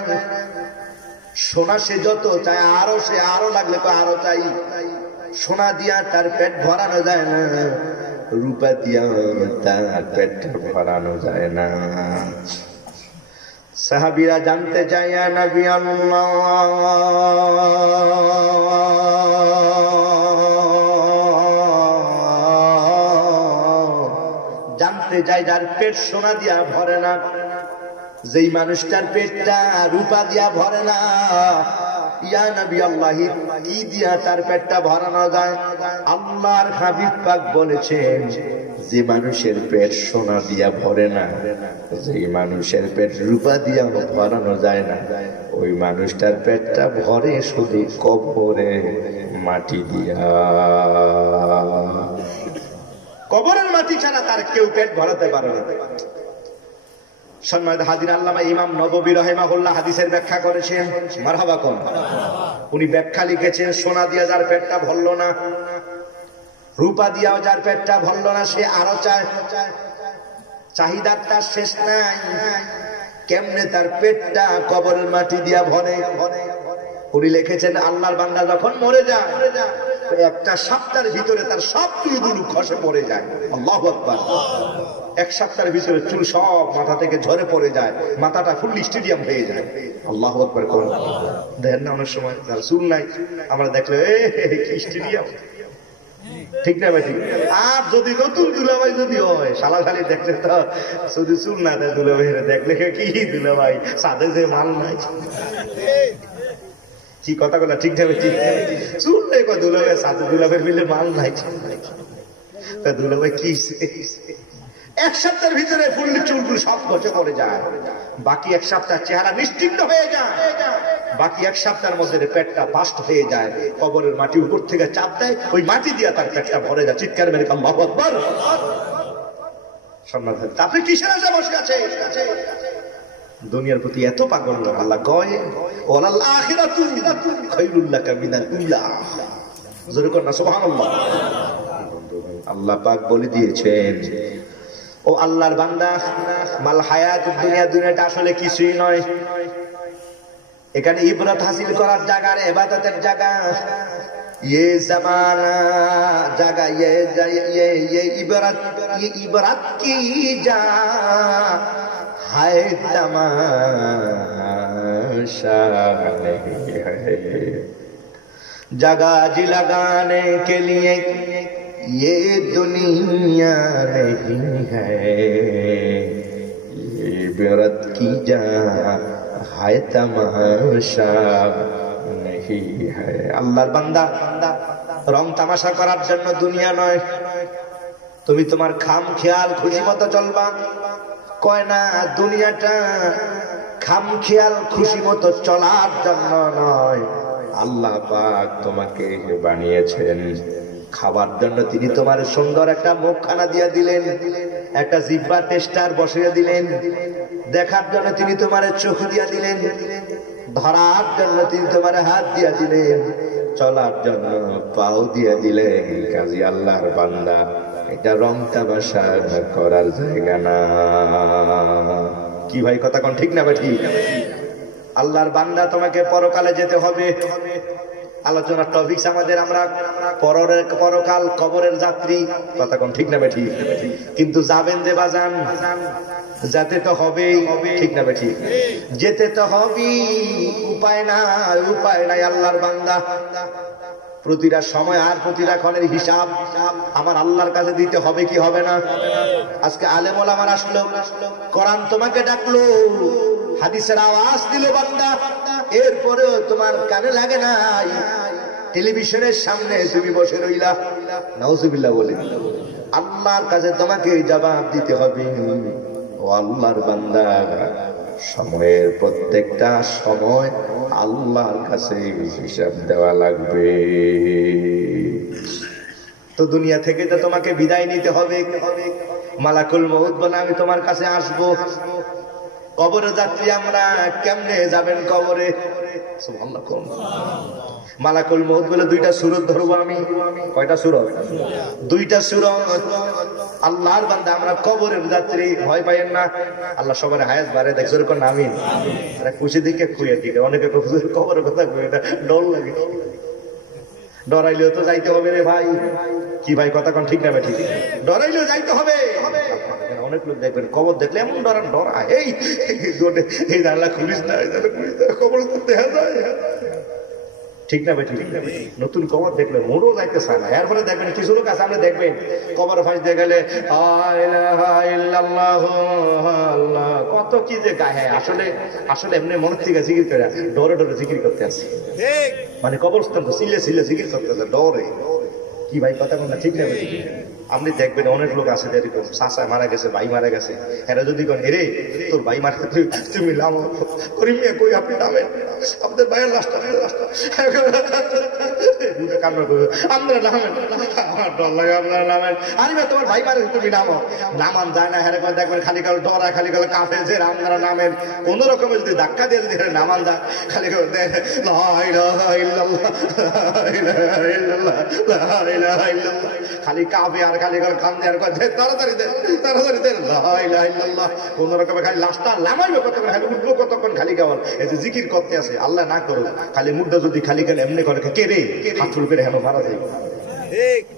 সোনা সে যত চায় আরো, সে আরো লাগলে আরো চাই। সোনা দিয়া তার পেট ভরানো যায় না, রূপা দিয়া তার পেট ভরানো যায় না। সাহাবীরা জানতে চায়, ইয়া নবী আল্লাহ, জানতে চাই যার পেট সোনা দিয়া ভরে না, যেই মানুষটার পেটটা রূপা দিয়া ভরে না, ইয়া নবী আল্লাহ, কি দিয়া তার পেটটা ভরানো যায়? আল্লাহর হাবিব পাক বলেছেন, যে মানুষের পেট সোনা দিয়া ভরে না, যেই মানুষের পেট রূপা দিয়া ভরানো যায় না, ওই মানুষটার পেটটা ভরে শুধু কবরে মাটি দিয়া। কবরের মাটি ছাড়া তার কেউ পেট ভরাতে পারে না। সম্মানিত হাজির, আল্লামা ইমাম নববী রাহিমাহুল্লাহ হাদিসের ব্যাখ্যা করেছেন, মারহাবা কোন। উনি ব্যাখ্যা লিখেছেন, সোনা দিয়া যার পেটটা ভরল না, রূপা দিয়াও যার পেটটা ভরল না, সে আরো চায়, চাহিদার তার শেষ নাই। কেমনে তার পেটটা কবরের মাটি দিয়া ভরে? উনি লিখেছেন, আল্লাহর বান্দা যখন মরে যায়, একটা সপ্তাহের ভিতরে তার সব চুলগুলো খসে পড়ে যায়। আল্লাহু আকবার। এক সপ্তাহের ভিতরে চুল সব মাথা থেকে ঝরে পড়ে যায়, মাথাটা ফুল স্টেডিয়াম হয়ে যায়। আল্লাহু আকবার। কোন দেখেন না অনেক সময় যার চুল নাই, আমরা দেখলে কি স্টেডিয়াম, ঠিক না ভাই? ঠিক। আর যদি নতুন দুলাভাই যদি হয়, শালা খালি দেখলে তো যদি চুল না দেয় দুলাভাই, দেখলে কি দুলাভাই সাথে যে মাল নাই। কি কথা বলা ঠিক যাবে? ঠিক। চুল নেই দুলাভাই সাথে, দুলাভাই মিলে মাল নাই। দুলাভাই কি এক সপ্তাহের ভিতরে ফুল চুলগুলো সব গছে পড়ে যায়, বাকি এক সপ্তাহ চেহারা নিশ্চিন্ন হয়ে যায়, বাকি এক সপ্তাহের মধ্যে পেটটা বাস্ট হয়ে যায়। কবরের মাটি উপর থেকে চাপ দেয়, ওই মাটি দিয়ে তার পেটটা ভরে যায়। চিৎকার মেরে আল্লাহু আকবার। আপনি কিসের আশা বসে আছে? দুনিয়ার প্রতি এত পাগল না। আল্লাহ কয়, ওয়ালাল আখিরাতু খায়রুল লাকা মিনাল উলা। জোরে কর না সুবহানাল্লাহ। আল্লাহ পাক বলে দিয়েছেন, ও আল্লাহর বান্দা, মাল হায়াতুদ দুনিয়া, দুনিয়াটা আসলে কিছুই নয়। এখানে ইবরাত হাসিল করার জায়গা, ইবাদতের জায়গা। ये ज़माना जगह ये इबरत की जा है, तमाशा नहीं है। जगह जी लगाने के लिए ये दुनिया नहीं है, ये इबरत की जा है, तमाशा नहीं है। আল্লাহর বান্দা, রং তামাশা করার জন্য দুনিয়া নয়। তুমি তোমার খাম খেয়াল খুশি মতো চলবা, কয় না দুনিয়াটা খাম খেয়াল খুশি মতো চলার জন্য নয়। আল্লাহ পাক তোমাকে বানিয়েছেন খাবার জন্য। তিনি তোমার সুন্দর একটা মুখখানা দিয়ে দিলেন, একটা জিহ্বা টেস্টার বসিয়ে দিলেন। দেখার জন্য তিনি তোমার চোখ দিয়ে দিলেন, ধরার জন্য তিনি তোমার হাত দিয়ে দিলেন, চলার জন্য পাও দিয়ে দিলেন। কাজী আল্লাহর বান্দা, এটা রং তামাশা করার জায়গা না। কি ভাই কথা কোন ঠিক না? ঠিক। আল্লাহর বান্দা, তোমাকে পরকালে যেতে হবে। আলোচনার টপিক আমাদের, আমরা পরকাল, কবরের যাত্রী। কথা কোন ঠিক না? ঠিক। কিন্তু যাবেন যে বাজান, যেতে তো হবেই, ঠিক না? ঠিক। যেতে তো হবেই, উপায় নাই, উপায় নাই। আল্লাহর বান্দা, প্রতিটা সময় আর প্রতিটা ক্ষণের হিসাব আমার আল্লাহর কাছে দিতে হবে কি হবে না? আজকে আলেম ওলামার আসলো, কোরআন তোমাকে ডাকলো, হাদিসের আওয়াজ দিল বান্দা, এরপরেও তোমার কানে লাগে নাই, টেলিভিশনের সামনে তুমি বসে রইলা। নাউজুবিল্লাহ বলে। আল্লাহর কাছে তোমাকে জবাব দিতে হবে। ও আল্লাহর বান্দা, সময়ের প্রত্যেকটা সময় আল্লাহর কাছে হিসাব দেওয়া লাগবে। তো দুনিয়া থেকে তো তোমাকে বিদায় নিতে হবে। মালাকুল মউত বলে আমি তোমার কাছে আসবো। কবরে যাত্রী আমরা, কেমনে যাবেন কবরে? সুবহানাল্লাহ। মালাকুল মউত বলে দুইটা সূরত ধরবো আমি। কয়টা সূরত? দুইটা সূরত। আল্লাহর বান্দা আমরা কবরের যাত্রী, ভয় পাইয়েন না। আল্লাহ সবার হায়াত বাড়ে দেখছো এরকম নামি খুশি দিকে খুঁয়ে দিকে অনেকে কবরের কথা কই, এটা ডর লাগে। ডরাইলেও তো যাইতে হবে রে ভাই। কি ভাই কথা কোন ঠিক না? ঠিক, ডরাইলেও যাইতে হবে। অনেক লোক দেখবেন কবর দেখলে এমন ডরায়, এই জানলা খুলিস না, কবর দেখা যায়। ঠিক না ভাই? ঠিক না? নতুন কবর দেখলে মোড়ও যাইতে চায় না। এরপরে দেখবেন কিছু লোক আছে, আপনি দেখবেন কবর ফাঁস দিয়ে গেলে কত কি যে গায়ে, আসলে আসলে এমনি মনের থেকে জিকির করে, ডরে ডরে জিকির করতে আসে। মানে কবরস্থান তো সিলে সিলে জিকির করতে আসে ডরে। কি ভাই কথা বল না? ঠিক না? আপনি দেখবেন অনেক লোক আছে এরকম, চাচা মারা গেছে, ভাই মারা গেছে, এরা যদি কোন এরে তোর ভাই মারা তুমি নামো, করিম মিয়া কই আপনি নামেন, আপনাদের ভাইয়ের লাশটা কান্না করবে, আপনারা নামেন, আমার ডর লাগে, আপনারা নামেন। আরে ভাই তোমার ভাই মারা তুমি নামো, নামান যায় না। হ্যাঁ করে দেখবেন খালি কাল ডরা, খালি কাল কাঁপে যে আপনারা নামেন। কোন রকমের যদি ধাক্কা দিয়ে যদি নামান যায়, খালি করে দেন খালি কাঁপে আর খালি করে কান্দে আর তাড়াতাড়ি দেন, তাড়াতাড়ি দেন, কোন রকমে খালি লাশটা লামাইবে কতক্ষণ, খালি উঠবো কতক্ষণ, খালি কেবল এই যে জিকির করতে আসে। আল্লাহ না করো খালি মুখটা যদি খালি খালি এমনি করে কে রে হাত ফুল করে হেন মারা যায়।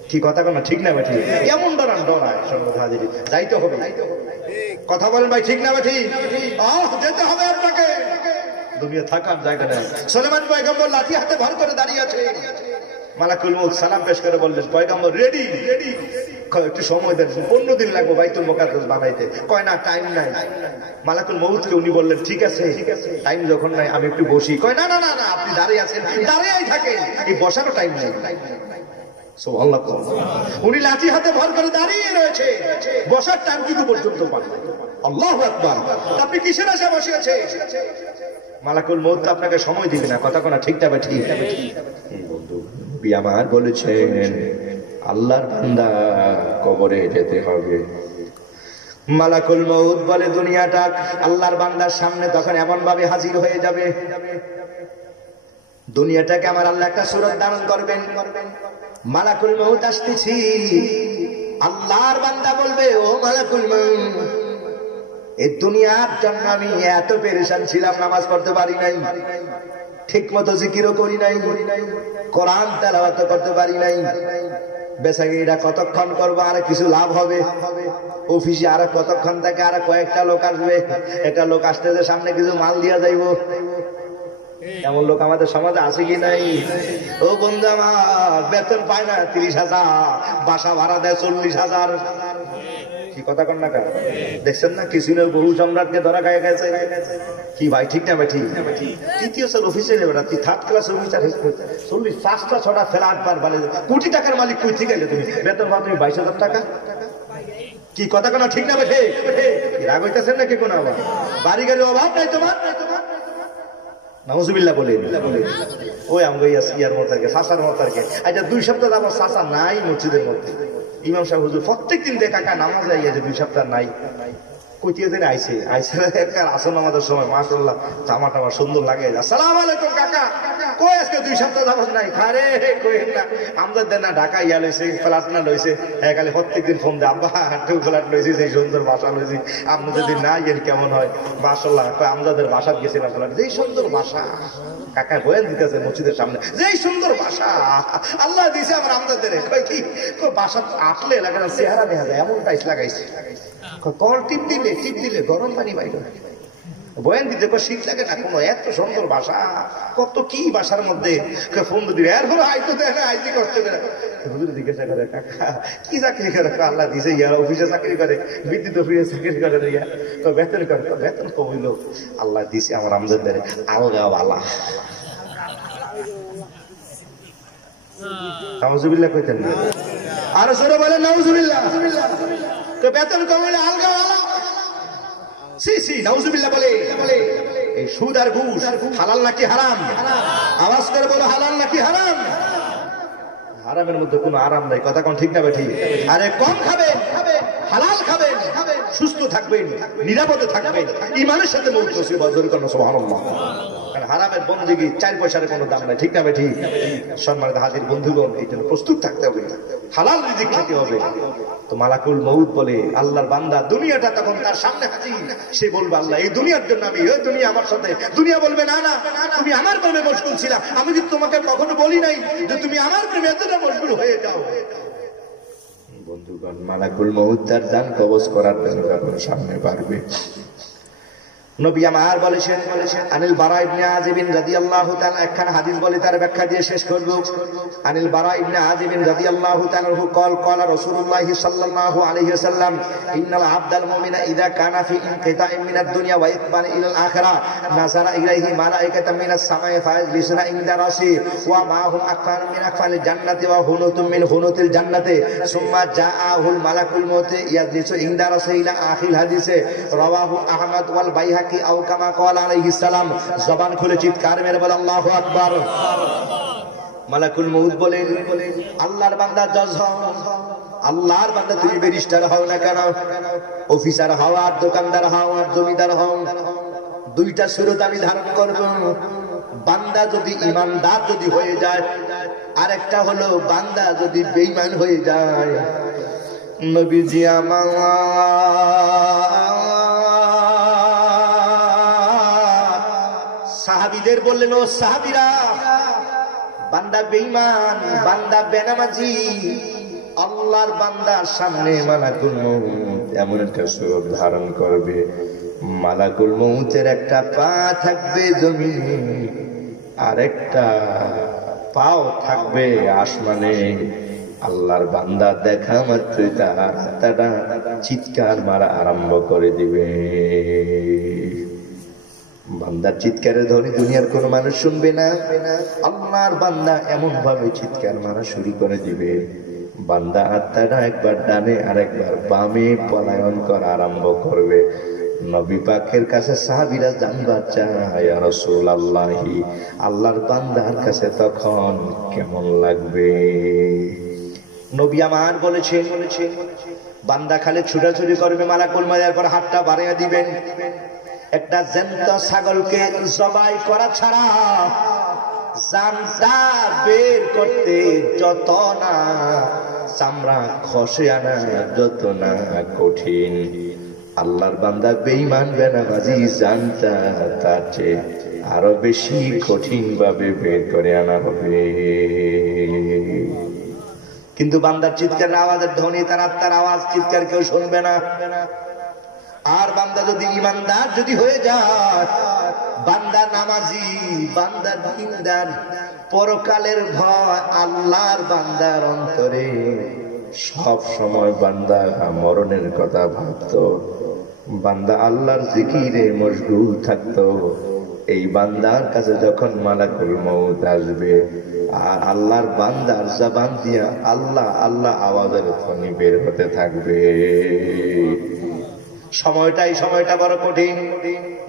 কি কথা কোন ঠিক না? ঠিক এমন ডরান ডরায় হাজিরি যাইতে হবে। কথা বলেন ভাই, ঠিক না? ঠিক যেতে হবে আপনাকে। দুনিয়া থাকার জায়গা নেই। সুলাইমান পয়গম্বর লাঠি হাতে ভর করে দাঁড়িয়ে আছে। মালাকুল মউত সালাম পেশ করে বললেন, পয়গম্বর রেডি? একটু সময় দেন, 15 দিন লাগবে বাইতুল মুকাদ্দাস বানাইতে। কয় না টাইম নাই। মালাকুল মউতকে উনি বললেন, ঠিক আছে টাইম যখন নাই আমি একটু বসি। কয় না না না না, আপনি দাঁড়িয়ে আছেন, দাঁড়িয়েই থাকেন, এই বসারও টাইম নাই। সুবহানাল্লাহ। উনি লাঠি হাতে ভর করে দাঁড়িয়ে রয়েছে, বসার টাইম কিন্তু পর্যন্ত পান। আল্লাহু আকবার। আপনি কিসের আশা বসে আছে? মালাকুল মউত আপনাকে সময় দিবে না। কথা কোনা ঠিক না? ঠিক বন্ধু আমার বলেছেন আল্লাহর বান্দা কবরে যেতে হবে। মালাকুল মউত বলে দুনিয়াটা আল্লাহর বান্দার সামনে তখন এমন ভাবে হাজির হয়ে যাবে, দুনিয়াটাকে আমার আল্লাহ একটা সূরত ধারণ করবেন। মালাকুল মউত আসতেছি, আল্লাহর বান্দা বলবে, ও মালাকুল মউত, এই দুনিয়ার জন্য আমি এত পেরেশান ছিলাম, নামাজ পড়তে পারি নাই, ঠিক মতো জিকিরও করি নাই, কোরআন তেলাওয়াত করতে পারি নাই, বেচাকিটা কতক্ষণ করবো, আর কিছু লাভ হবে? অফিসে আর কতক্ষণ থেকে আর কয়েকটা লোক আসবে, একটা লোক আসতে যে সামনে কিছু মাল দিয়া যাইব। এমন লোক আমাদের সমাজে আছে কি নাই? ও বন্ধু আমার বেতন পায় না 30,000, বাসা ভাড়া দেয় 40,000। কি কথা কন না? দেখছেন না কিছুদিনের বহু সম্রাটকে ধরা গায়ে গেছে। কি ভাই ঠিক না? ঠিক তৃতীয় স্যার অফিসে নেবে না, তুই থার্ড ক্লাস অফিসার 40 5টা 6টা ফ্ল্যাট বার বলে কোটি টাকার মালিক কই থেকে গেলে তুমি বেতন পাও তুমি 22,000 টাকা। কি কথা কোন ঠিক না? ঠিক রাগ হইতেছেন নাকি? কোন আবার বাড়ি গাড়ির অভাব নাই তোমার? নাউজুবিল্লাহ বলে ওই আমগো ইয়ার মতারকে সাসার মতারকে আচ্ছা 2 সপ্তাহ যাবো সাসা নাই মসজিদের মধ্যে। ইমাম সাহেব হুজুর প্রত্যেকদিন দেখা কাকা নামাজ আইয়াছে 2 সপ্তাহ নাই। কইতে দিন আইছে আসন আমাদের সময় মাশাআল্লাহ জামা টামা সুন্দর লাগে। আসসালামু আলাইকুম কাকা, কই আজকে 2 সপ্তাহ যাবত নাই? খারে কই না আমদার দেন না ঢাকা ইয়া লইছে, ফ্ল্যাট না লইছে, খালি প্রত্যেকদিন ফোন দে আব্বা একটু ফ্ল্যাট লইছি, সেই সুন্দর বাসা লইছি, আপনি যদি না এর কেমন হয়? মাশাআল্লাহ আমদাদের বাসাত গেছিলাম ফ্ল্যাট, যেই সুন্দর বাসা কাকা বয়ান দিতেছে মসজিদের সামনে, যেই সুন্দর বাসা আল্লাহ দিয়েছে আমার আমদাদের। কই কি বাসা আসলে লাগে না, চেহারা দেখা যায় এমন টাইস লাগাইছে। কল টিপ দিলে গরম পানি বাইরে বয়ান দিতে শীত লাগে না কোনো, এত সুন্দর ভাষা, কত কি ভাষার মধ্যে ফোন দিবে এর হলো আইতো দেয় আইতে কষ্ট করে হুজুর জিজ্ঞাসা করে কাকা কি চাকরি করে? আল্লাহ দিছে, ইয়ারা অফিসে চাকরি করে, বিদ্যুৎ অফিসে চাকরি করে, তো বেতন করে, বেতন কমিল আল্লাহ দিছে আমার আমজাদের আলগা বালা। নাউজুবিল্লাহ কইতেন না, আর জোরে বলে নাউজুবিল্লাহ। তো বেতন কমিল আলগা বালা, সি সি নাউজুবিল্লাহ বলে। এই সুদ আর ঘুষ হালাল নাকি হারাম? আওয়াজ করে বলো হালাল নাকি হারাম? হারামের মধ্যে কোনো আরাম নাই, কথা কোন ঠিক না বেঠি? আরে কম খাবেন, হালাল খাবেন, সুস্থ থাকবেন, নিরাপদে থাকবেন, ঈমানের সাথে মৌত নসিব হবে, সুবহানাল্লাহ। কারণ হারামের বন্দেগী 4 পয়সার কোনো দাম নাই, ঠিক না বেঠি? সম্মানিত হাজির বন্ধুগণ, এই জন্য প্রস্তুত থাকতে হবে, হালাল রিজিক খেতে হবে। তো মালাকুল মউত বলে আল্লাহর বান্দা দুনিয়াটা তখন তার সামনে হাজির, সে বলবে আল্লাহ এই দুনিয়ার জন্য আমি, এই দুনিয়া আমার সাথে। দুনিয়া বলবে না না, তুমি আমার প্রেমে মশগুল ছিলা, আমি কিন্তু তোমাকে কখনো বলি নাই যে তুমি আমার প্রেমে এতটা মশগুল হয়ে যাও। বন্ধুগণ, মালাকুল মউত তার জান কবজ করার জন্য যখন সামনে পারবে, নবী আমার বলেছেন আনিল বারা ইবনে আযিব রাদিয়াল্লাহু তাআলা, একখানা হাদিস বলে তার ব্যাখ্যা দিয়ে শেষ করব। আনিল বারা ইবনে আযিব রাদিয়াল্লাহু তাআলা قال رسول الله صلى الله عليه وسلم ان العبد المؤمن اذا كان في انقطاع من الدنيا ويقبل الى الاخره نظر اليه ملائكه من السماء فيجلسون عند راسه ومعهم اكفان من اكفان الجنه وهنوت من هنوت الجنه ثم جاءه الملك الموت يجلس عند راسه الى اخر الحديث رواه احمد والبيهقي আও কামা ক্বাল আলাইহিস সালাম। জবান খুলে চিৎকার মেরে বলে আল্লাহু আকবার। মালাকুল মউত বলেন আল্লাহর বান্দা জজ হও, আল্লাহর বান্দা তুমি ব্যারিস্টার হও না কেন, অফিসার হও আর দোকানদার হও আর জমিদার হও, দুইটা সুরত আমি ধারণ করব। বান্দা যদি ইমানদার যদি হয়ে যায়, আরেকটা হলো বান্দা যদি বেঈমান হয়ে যায়। নবীজি আমার সাহাবীদের বললেন, ও সাহাবীরা, বান্দা বেঈমান, বান্দা বেনামাজি, আল্লাহর বান্দার সামনে মালাকুল মউত এমন একটা স্বরূপ ধারণ করবে, মালাকুল মউতের একটা পা থাকবে জমিনে আর একটা পাও থাকবে আসমানে। আল্লাহর বান্দা দেখা মাত্রই তার হাতটা চিৎকার মারা আরম্ভ করে দিবে। বান্দার চিৎকারের ধ্বনি দুনিয়ার কোন মানুষ শুনবে না। আল্লাহর বান্দা এমন ভাবে চিৎকার মারা শুরু করে দিবে, বান্দা আত্মাটা একবার ডানে আর একবার বামে পলায়ন করা আরম্ভ করবে। নবী পাকের কাছে সাহাবীরা জানবার চায়, ইয়া রাসূলুল্লাহি, আল্লাহর বান্দার কাছে তখন কেমন লাগবে? নবী আমার বলেছেন বান্দা খালি ছুটাছুটি করবে, মালাকুল মউত এরপর হাতটা বাড়িয়ে দিবেন। একটা জ্যান্ত ছাগলকে জবাই করা ছাড়া জানটা বের করতে যত না চামড়া খসে আনা যত না কঠিন, আল্লাহর বান্দা বেঈমান বেনামাজি জানটা তার চেয়ে আরো বেশি কঠিন ভাবে বের করে আনা হবে। কিন্তু বান্দার চিৎকারের আওয়াজের ধ্বনি, তার আত্মার আওয়াজ, চিৎকার কেউ শুনবে না। আর বান্দা যদি ইমানদার যদি হয়ে যায়, বান্দা নামাজি, বান্দা দিনদার, পরকালের ভয় আল্লাহর বান্দার অন্তরে সব সময় বান্দা মরণের কথা ভাবতো, বান্দা আল্লাহর জিকিরে মশগুল থাকতো। এই বান্দার কাছে যখন মালাকুল মউত আসবে আর আল্লাহর বান্দার জবান দিয়া আল্লাহ আল্লাহ আওয়াজের ধ্বনি বের হতে থাকবে, সময়টা বড় কঠিন।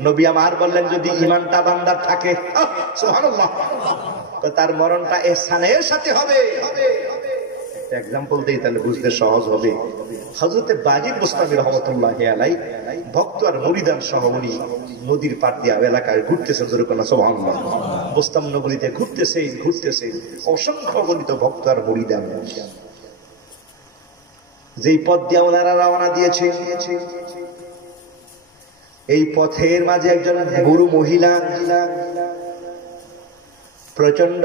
নবী আমার বললেন যদি ঈমানটা বান্দার থাকে, সুবহানাল্লাহ, তো তার মরণটা ইহসানের সাথে হবে। এক্সাম্পল দেই তাহলে বুঝতে সহজ হবে। হযরতে বাজিদ বুস্তামি রাহমাতুল্লাহি আলাইহি ভক্ত আর মুরিদান সহ উনি নদীর পার দিয়ে এলাকায় ঘুরতেছেন, যেরকম সুবহানাল্লাহ, বুস্তাম নগরীতে ঘুরতেছে অসংখ্য গণিত ভক্ত আর মুরিদান। যেই পথ দিয়ে ওনারা রওনা দিয়েছে, এই পথের মাঝে একজন বুড়ো মহিলা, প্রচন্ড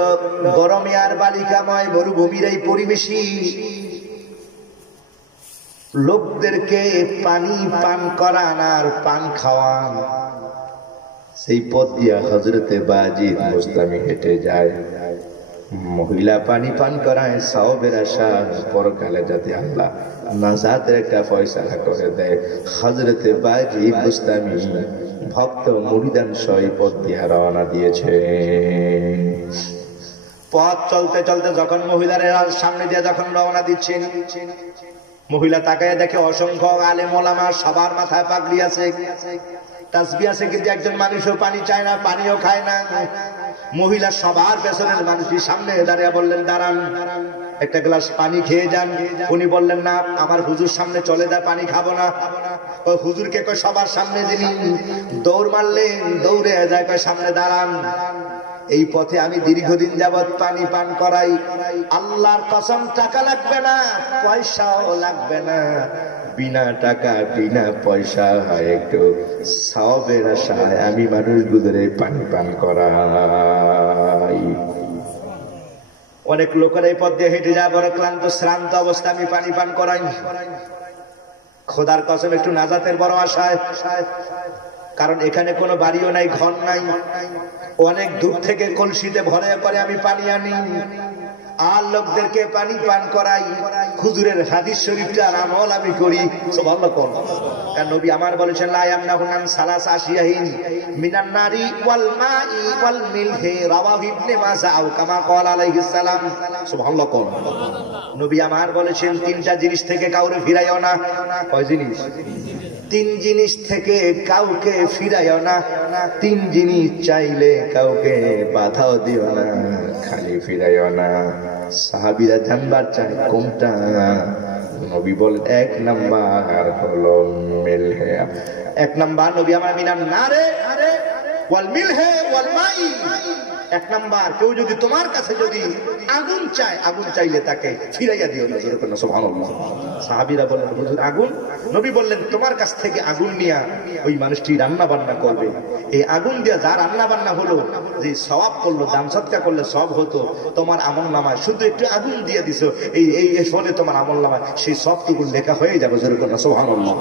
গরমে আর বালিকাময় মরুভূমির এই পরিবেশে লোকদেরকে পানি পান করান আর পান খাওয়ান। সেই পথ দিয়া হযরতে বাজিদ মুস্তামি হেঁটে যায়। মহিলা পানি পান করায় সওয়াবের আশা, পরকালে যাতে আল্লাহ নাজাতের একটা ফয়সালা করে দেয়। হযরতে বাজিদ মুস্তামি ভক্ত মুরিদান সহ পথ দিয়া রওনা দিয়েছে। পথ চলতে চলতে যখন মহিলার সামনে দিয়ে যখন রওনা দিচ্ছেন, মহিলা তাকায় দেখে অসংখ্য আলেম ওলামা, সবার মাথায় পাগড়ি আছে, তাসবিহ আছে, কিন্তু একজন মানুষও পানি চায় না, পানিও খায় না। মহিলা সবার পেছনের মানুষের সামনে দাঁড়িয়ে বললেন, দাঁড়ান, একটা গ্লাস পানি খেয়ে যান। উনি বললেন, না, আমার হুজুর সামনে চলে যায়, পানি খাবো না। ওই হুজুরকে কয় সবার সামনে যিনি দৌড় মারলেন, দৌড়ে যায়, কয় সামনে দাঁড়ান। এই পথে আমি দীর্ঘদিন যাবৎ পানি পান করাই, আল্লাহর কসম টাকা লাগবে না, পয়সাও লাগবে না, বিনা টাকা বিনা পয়সা হয় একটু সওয়াবের আশায় আমি মানুষগুলোরে পানি পান করাই। অনেক লোকের এই পথ দিয়ে হেঁটে যায়, বড় ক্লান্ত শ্রান্ত অবস্থা, আমি পানি পান করাই। খোদার কসম একটু নাজাতের বড় আশায়, কারণ এখানে কোনো বাড়িও নাই, ঘর নাই, অনেক দূর থেকে কলসিতে ভরে করে আমি পানি আনি আর লোকদেরকে পানি পান করাই। হুজুরের হাদিস শরীফটার আমল আমি করি। সুবহানাল্লাহ। কারণ নবী আমার বলেছেন, লা ইয়ামনাহুনান সালাস আশিয়াহিন মিনান নারি ওয়াল মাই ওয়াল মিলহি, রাওয়াহু ইবনে মাজাহ আও কামা ক্বাল আলাইহিস সালাম। সুবহানাল্লাহ। নবী আমার বলেছেন, তিনটা জিনিস থেকে কাউরে ফিরাইও না। কয় জিনিস? তিন জিনিস থেকে কাউকে ফিরাইও না। তিন জিনিস চাইলে কাউকে বাধাও দিও না, খালি ফিরাইও না। সাহাবীরা জানবার চায় কোনটা? নবী বলেন, এক নাম্বার হলো মিলহে। এক নাম্বার নবী আমার মিনান নারে ওয়াল মিলহে ওয়াল মাই। এক নাম্বার, কেউ যদি তোমার কাছে যদি আগুন চায়, আগুন চাইলে তাকে ফিরাইয়া দিও না। সুবহানাল্লাহ। সাহাবীরা বললেন, হুজুর আগুন? নবী বললেন, তোমার কাছ থেকে আগুন নিয়া ওই মানুষটি রান্না বান্না করবে, এই আগুন দিয়া যা রান্না বান্না হলো, যে সওয়াব করলো, দান সদকা করলে সব হতো, তোমার আমলনামায় শুধু একটু আগুন দিয়ে দিছো, এই ফলে তোমার আমলনামায় সেই সবটুকু লেখা হয়ে যাবে। সুবহানাল্লাহ।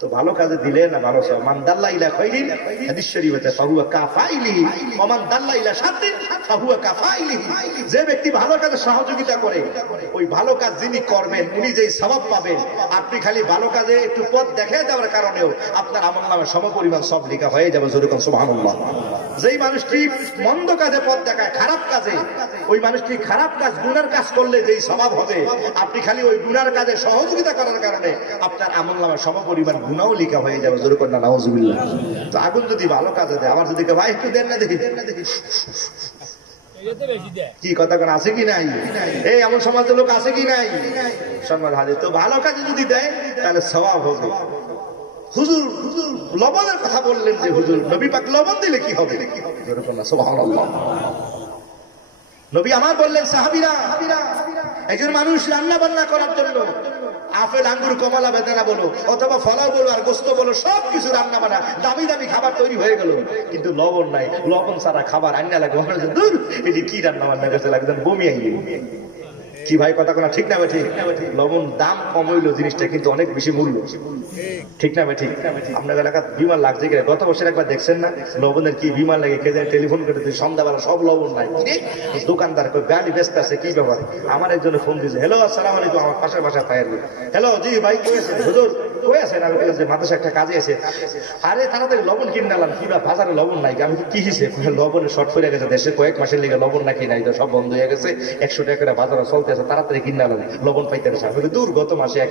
তো ভালো কাজে দিলে না ভালো সব। মান দাল্লা ইলা খাইরিন, হাদিস শরীফে ফাহুয়া কাফাইলিহি ওয়া মান দাল্লা ইলা শাররিন ফাহুয়া কাফাইলিহি। যে ব্যক্তি ভালো কাজে সহযোগিতা করে, ওই ভালো কাজ যিনি করবেন উনি যেই সওয়াব পাবেন, আপনি খালি ভালো কাজে একটু পথ দেখিয়ে দেওয়ার কারণেও আপনার আমলনামায় সমপরিমাণ সব লেখা হয়ে যাবে। যেরকম সুবহানাল্লাহ। যেই মানুষটি মন্দ কাজে পথ দেখায়, খারাপ কাজে, ওই মানুষটি খারাপ কাজ, গুনার কাজ করলে যেই সওয়াব হবে, আপনি খালি ওই গুনার কাজে সহযোগিতা করার কারণে আপনার আমলনামায় সমপরিমাণ গুনাহও লেখা হয়ে যাবে। জোরে কন্যা নাউজুবিল্লাহ। তো আগুন যদি ভালো কাজে দেয়, আমার যদি ভাই একটু দেন না দেখি, কি কথা কোন আছে কি নাই? এই এমন সমাজের লোক আছে কি নাই? সমাজ হাজির। তো ভালো কাজে যদি দেয় তাহলে সওয়াব হবে। হুজুর লবণের কথা বললেন যে, হুজুর নবী পাক লবণ দিলে কি হবে? জোরে কন্যা সুবহানাল্লাহ। নবী আমার বললেন, সাহাবীরা, একজন মানুষ রান্না বান্না করার জন্য আপেল, আঙ্গুর, কমলা, বেদানা বলো অথবা ফলাও বলো আর গোস্ত বলো, সবকিছু রান্না বান্না দামি দামি খাবার তৈরি হয়ে গেল, কিন্তু লবণ নাই। লবণ ছাড়া খাবার আন্না লাগে, দূর এটি কি রান্না বান্না করতে লাগে, বমি আইয়ে। কি ভাই কথা কোনা ঠিক না? ঠিক। লবণ দাম কম হইলো জিনিসটা, কিন্তু অনেক বেশি মূল্য। ঠিক না? ঠিক। আপনার এলাকার বিমান লাগছে কিনা? গত বছর একবার দেখছেন না লবণের কি বিমান লাগে? কে জানে টেলিফোন করে সন্ধ্যাবেলা সব লবণ নাই। দোকানদার গাড়ি ব্যস্ত আছে, কি ব্যাপার? আমার একজনে ফোন দিয়েছে, হ্যালো আসসালামু আলাইকুম, আমার পাশের বাসায় পায়ের। হ্যালো, জি ভাই কই আছেন? হুজুর কই আছেন? আমি মাদ্রাসা একটা কাজে আছে। আরে তাড়াতাড়ি লবণ কিনে নিলাম। কি বা বাজারে লবণ নাই? আমি কি হিসেবে লবণের শর্ট পড়ে গেছে, দেশে কয়েক মাসের লেগে লবণ নাকি নাই, তো সব বন্ধ হয়ে গেছে, 100 টাকা করে বাজারে চলতে আছে, তাড়াতাড়ি কিনে নিলাম, লবণ পাইতে না। দূর, গত মাসে এক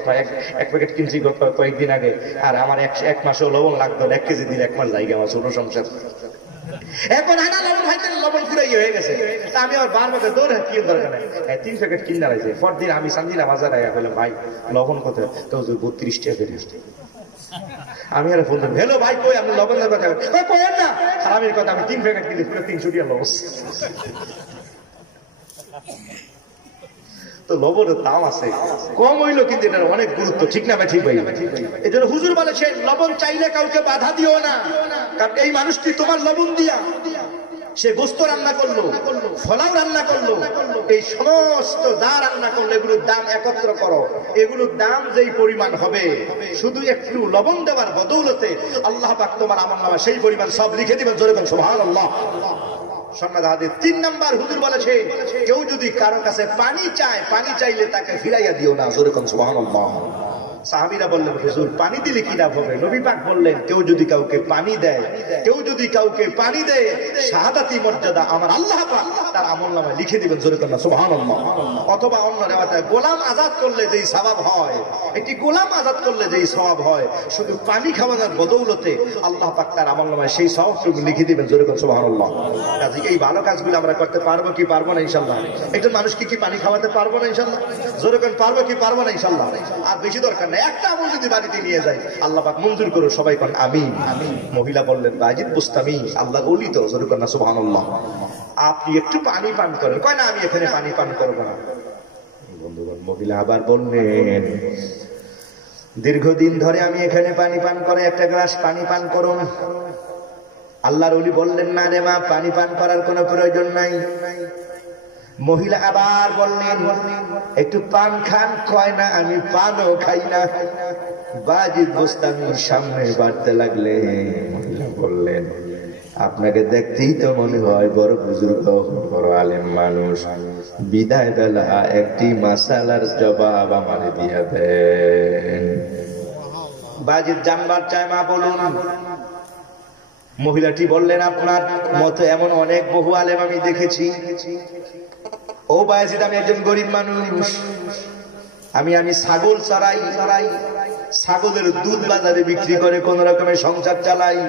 প্যাকেট কিনছি কয়েকদিন আগে, আর আমার এক মাসেও লবণ লাগতো, 1 কেজি দিন 1 মাস জায়গা আমার ছোট সংসার। এখন আনা লবণ খাইতে লবণ ফুরাই হয়ে গেছে। আমি আর বারবার দৌড় কি দরকার নাই, 3 প্যাকেট কিনে লাগছে। পরদিন আমি সান্দিনা বাজারে বললাম, ভাই লবণ কত? তো 32 টাকা করে। আমি আর ফোন দিলাম, হ্যালো ভাই কই? আমি লবণের কথা কয়েন না, হারামির কথা। আমি 3 প্যাকেট কিনে পুরো 300 টাকা লস। তো লবণের দাম আছে, কম হইলো, কিন্তু এটার অনেক গুরুত্ব। ঠিক না ভাই? ঠিক ভাই। এই জন্য হুজুর বলেছে, লবণ চাইলে কাউকে বাধা দিও না, কারণ এই মানুষটি তোমার লবণ দিয়া সে গোস্ত রান্না করলো, ফলাও রান্না করলো, এই সমস্ত যা রান্না করলে এগুলোর দাম একত্র করো, এগুলোর দাম যেই পরিমাণ হবে শুধু একটু লবণ দেওয়ার বদৌলতে আল্লাহ পাক তোমার আমলনামায় সেই পরিমাণ সব লিখে দিবেন। জোরে বলেন সুবহানাল্লাহ। সম্মানিত হাজির, 3 নাম্বার হুজুর বলেছে কেউ যদি কারো কাছে পানি চায়, পানি চাইলে তাকে ফিরাইয়া দিও না। জোরে বলেন সুবহানাল্লাহ। সাহাবীরা বললেন হুজুর পানি দিলে কি লাভ হবে? নবী পাক বললেন কেউ যদি কাউকে পানি দেয়, কেউ যদি কাউকে পানি দেয়, শাহাদাতি মর্যাদা আমার আল্লাহ পাক তার আমলনামায় লিখে দিবেন। জোরে বলেন সুবহানাল্লাহ। অথবা অন্য রিওয়ায়াতে গোলাম আযাদ করলে যেই সওয়াব হয়, একটি গোলাম আযাদ করলে যেই সওয়াব হয়, শুধু পানি খাওয়ানোর বদৌলতে আল্লাহ পাক তার আমলনামায় সেই সওয়াবটুকু লিখে দিবেন। জোরে বলেন সুবহানাল্লাহ। কাজে এই ভালো কাজগুলো আমরা করতে পারবো কি পারবো না ইনশাআল্লাহ? একজন মানুষকে কি পানি খাওয়াতে পারবো না ইনশাআল্লাহ? জোরে বলেন পারবো কি পারবো না ইনশাআল্লাহ? আর বেশি দরকার না, একটা আমল যদি বাড়িতে নিয়ে যায় আল্লাহ পাক মঞ্জুর করো। সবাই কোন আমিন। মহিলা বললেন বাজিদ বুস্তামি আল্লাহর ওলি তো। জোরে বলেন সুবহানাল্লাহ। আপনি একটু পানি পান করেন। কয় না আমি এখানে পানি পান করবো না। বন্ধুগণ, মহিলা আবার বললেন দীর্ঘদিন ধরে আমি এখানে পানি পান করে, একটা গ্লাস পানি পান করুন। আল্লাহর ওলি বললেন না রে মা, পানি পান করার কোনো প্রয়োজন নাই। মহিলা আবার বললেন একটু পান খান। কয় না আমি পানও খাই না। বাজিদ বুস্তামির সামনে বাড়তে লাগলে মহিলা বললেন আপনাকে দেখতেই তো মনে হয় বড় বুজুর্গ, বড় আলেম মানুষ, বিদায় বেলা একটি মাসালার জবাব আমারে দিয়া দেন। বাজিদ জানবার চায় মা বলুন। মহিলাটি বললেন আপনার মতো এমন অনেক বহু আলেম আমি দেখেছি। ও বাজিদ, আমি একজন গরিব মানুষ, আমি ছাগল চড়াই, ছাগলের দুধ বাজারে বিক্রি করে কোন রকমের সংসার চালাই,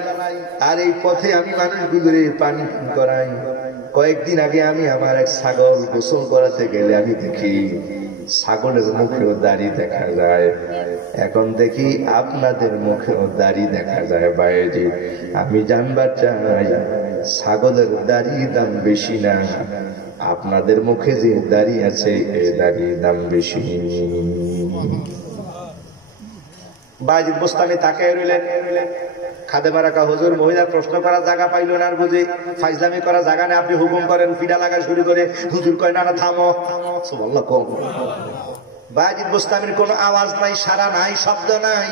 আর এই পথে আমি মানুষগুলোরে পানি করাই। কয়েকদিন আগে আমি আমার এক ছাগল গোসল করাতে গেলে আমি দেখি ছাগলের মুখেও দাড়ি দেখা যায়। এখন দেখি আপনাদের মুখেও দাড়ি দেখা যায়। বাইরে আমি জানবার চাই ছাগলের দাড়ির দাম বেশি না, আপনাদের মুখে যে দাড়ি আছে এই দাড়ির দাম বেশি? বাজিদ বুস্তামি তাকায় রইলেন। খাদেমা রাখা হুজুর মহিলার প্রশ্ন করার জায়গা পাইল না, আর বুঝে ফাইজলামি করার জায়গা নেই। আপনি হুকুম করেন, পিঠা লাগা শুরু করে। হুজুর কয় না না থামো। সুবহানাল্লাহ কম। বাজিদ বুস্তামির কোনো আওয়াজ নাই, সাড়া নাই, শব্দ নাই।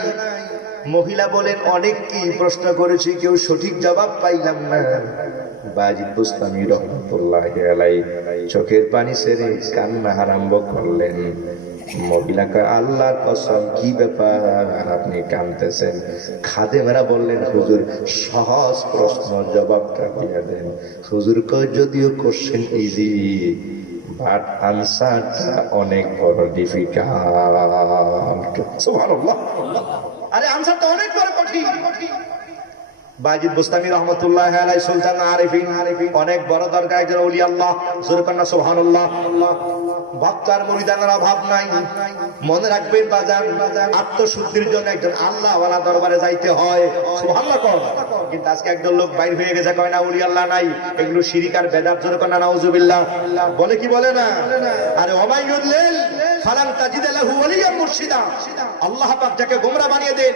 মহিলা বলেন অনেক কি প্রশ্ন করেছি, কেউ সঠিক জবাব পাইলাম না। বাজিদ বুস্তামি রহমাতুল্লাহি আলাইহি চোখের পানি ছেড়ে কান্না আরম্ভ করলেন। মহিলাকে আল্লাহর কসম কি ব্যাপার আপনি কাঁদতেছেন? খাদেমেরা বললেন হুজুর সহজ প্রশ্ন জবাবটা দিয়ে দেন। হুজুর কয় যদিও কোশ্চেন ইজি বাট আনসারটা অনেক বড় ডিফিকাল্ট। সুবহানাল্লাহ। আরে আনসারটা অনেক বড় কঠিন। বাজিদ বুস্তামি রহমাতুল্লাহি আলাইহি সুলতান আরিফিন, অনেক বড় দরকার একজন ওলি আল্লাহ। জোরে কন্না সুবহানাল্লাহ। ভক্তার মুরিদানের অভাব নাই। মনে রাখবেন বাজান, আত্মশুদ্ধির জন্য একজন আল্লাহওয়ালা দরবারে যাইতে হয়। সুবহানাল্লাহ কর। কিন্তু আজকে একজন লোক বাইর হয়ে গেছে, কয় না ওলি আল্লাহ নাই, এগুলো শিরিক আর বেদাত। জোরে কন্না নাউজুবিল্লাহ। বলে কি বলে না? আরে ওমাইয়ুদলিল ফালান তাজিদ লাহু ওলিয়াম মুরশিদা। আল্লাহ পাক যাকে গোমরা বানিয়ে দেন,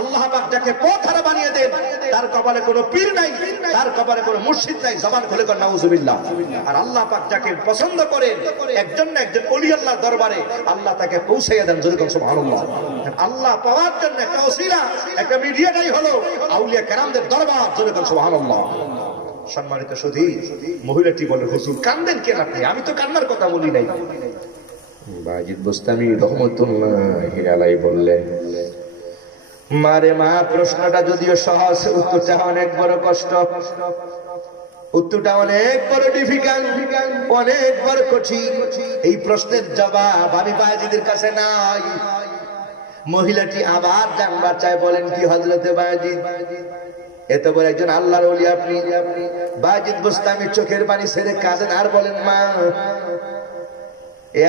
আল্লাহ পাক যাকে পথহারা বানিয়ে দেন, তার কপালে কোনো পীর নাই, তার কপালে কোনো মুর্শিদ নাই। জবান খুলে কর নাউজুবিল্লাহ। আর আল্লাহ পাক যাকে পছন্দ করেন, একজন না একজন ওলি আল্লাহর দরবারে আল্লাহ তাকে পৌঁছাইয়া দেন। জোরে কর সুবহানাল্লাহ। আল্লাহ পাওয়ার জন্য একটা ওসিলা, একটা মিডিয়াটাই হলো আউলিয়া কেরামদের দরবার। জোরে কর সুবহানাল্লাহ। সম্মানিত সুধী, মহিলাটি বলে হুজুর কান্দেন কেন আপনি? আমি তো কান্নার কথা বলি নাই। বাজিদ বুস্তামি রহমাতুল্লাহি আলাইহি বললেন মারে মা, প্রশ্নটা যদিও সহজ, উত্তরটা অনেক বড় কষ্ট, উত্তরটা অনেক বড় ডিফিকাল্ট, অনেক বড় কঠিন। এই প্রশ্নের জবাব আমি বাজিদের কাছে নাই। মহিলাটি আবার জানবার চায়, বলেন কি হযরতে বাজিদ, এত বড় একজন আল্লাহর ওলি আপনি? বাজিদ বুস্তামি চোখের পানি ছেড়ে কাঁদেন আর বলেন মা,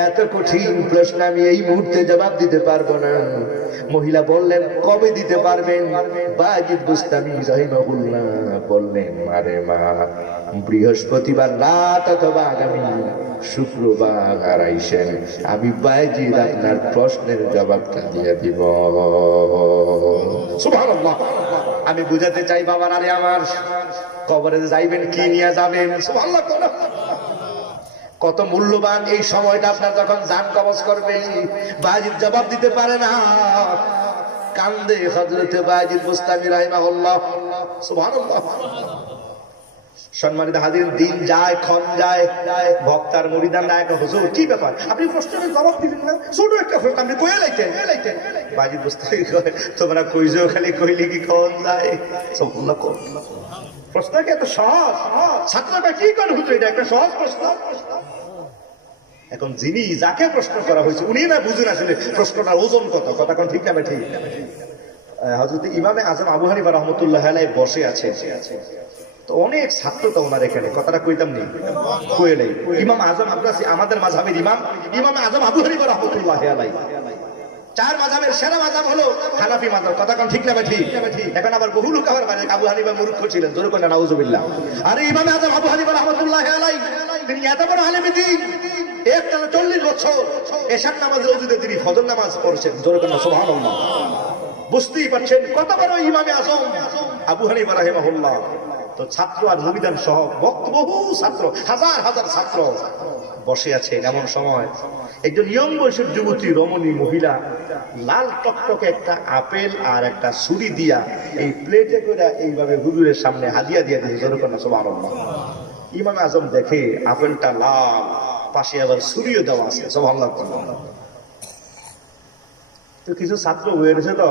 এত কঠিন প্রশ্ন আমি এই মুহূর্তে জবাব দিতে পারবো না। মহিলা বললেন কবে দিতে পারবেন? বাজিদ বুস্তামি রাহিমাহুল্লাহ বললেন মারে মা, বৃহস্পতিবার রাত অথবা আগামী শুক্রবার আইসেন, আমি বাজিদ আপনার প্রশ্নের জবাবটা দিয়ে দিব। সুবহানাল্লাহ। আমি বুঝাতে চাই বাবার, আরে আমার কবরে যাইবেন কি নিয়ে যাবেন? সুবহানাল্লাহ। কত মূল্যবান এই সময়টা আপনার যখন জান কবজ করবে। বাজিদ জবাব দিতে পারে না, কান্দে হযরত বাজিদ বুস্তামি রাহিমাহুল্লাহ। সুবহানাল্লাহ। সম্মানিত হাজিরিন, দিন যায়, ক্ষণ যায়, ভক্তার মুরিদানরা এক, হুজুর কি ব্যাপার আপনি প্রশ্নের জবাব দিলেন না, ছোট একটা প্রশ্ন আপনি কয়ে লাইতেন। বাজিদ বুস্তামি কয়, তোমরা কইজো খালি কইলে কি ক্ষণ যায়? সুবহানাল্লাহ। প্রশ্ন কি এত সহজ? ছাত্ররা কি করে হুজুর, এটা একটা সহজ প্রশ্ন। এখন যিনি যাকে প্রশ্ন করা হয়েছে উনি না বুঝুন আসলে প্রশ্নটার ওজন কত। কথা কোন ঠিক না ঠিক? হযরত ইমামে আজম আবু হানিফা রাহমাতুল্লাহ আলাইহি বসে আছে, তো অনেক ছাত্র তো ওনার এখানে, কথাটা কইতাম নি কয়ে নাই। ইমাম আজম আমাদের মাযহাবের ইমামে আজম আবু হানিফা রাহমাতুল্লাহ আলাইহি, চার মাযহাবের সেরা মাযহাব হলো হানাফি মাযহাব। কথা কোন ঠিক না ঠিক? এখন আবার বহু লোক আবার বলে আবু হানিফা মূর্খ ছিলেন, জোরে কোন নাউজুবিল্লাহ। আরে ইমামে আজম আবু হানিফা রাহমাতুল্লাহ আলাইহি তিনি এত বড় আলেম দ্বীন, একটানা 40 বছর এশার নামাজের ওযুতে তিনি ফজর নামাজ পড়ছেন, জোরে কোন সুবহানাল্লাহ। বুঝতেই পারছেন কত বড় ইমামে আজম আবু হানিফা রাহিমাহুল্লাহ। তো ছাত্র আর মুরিদান সহ বহু ছাত্র, হাজার হাজার ছাত্র বসে আছে। এমন সময় একজন ইয়ং বয়সের যুবতী রমণী মহিলা লাল টকটকে একটা আপেল আর একটা ছুরি দিয়া এই প্লেটে করে এইভাবে হুজুরের সামনে হাদিয়া দিয়ে দিয়েছে, জোরে কোন সুবহানাল্লাহ। ইমাম আজম দেখে আপেলটা লাল, পাশে আবার ছুরিও দেওয়া আছে, সুবহানাল্লাহ। তো কিছু ছাত্র হয়ে গেছে, তো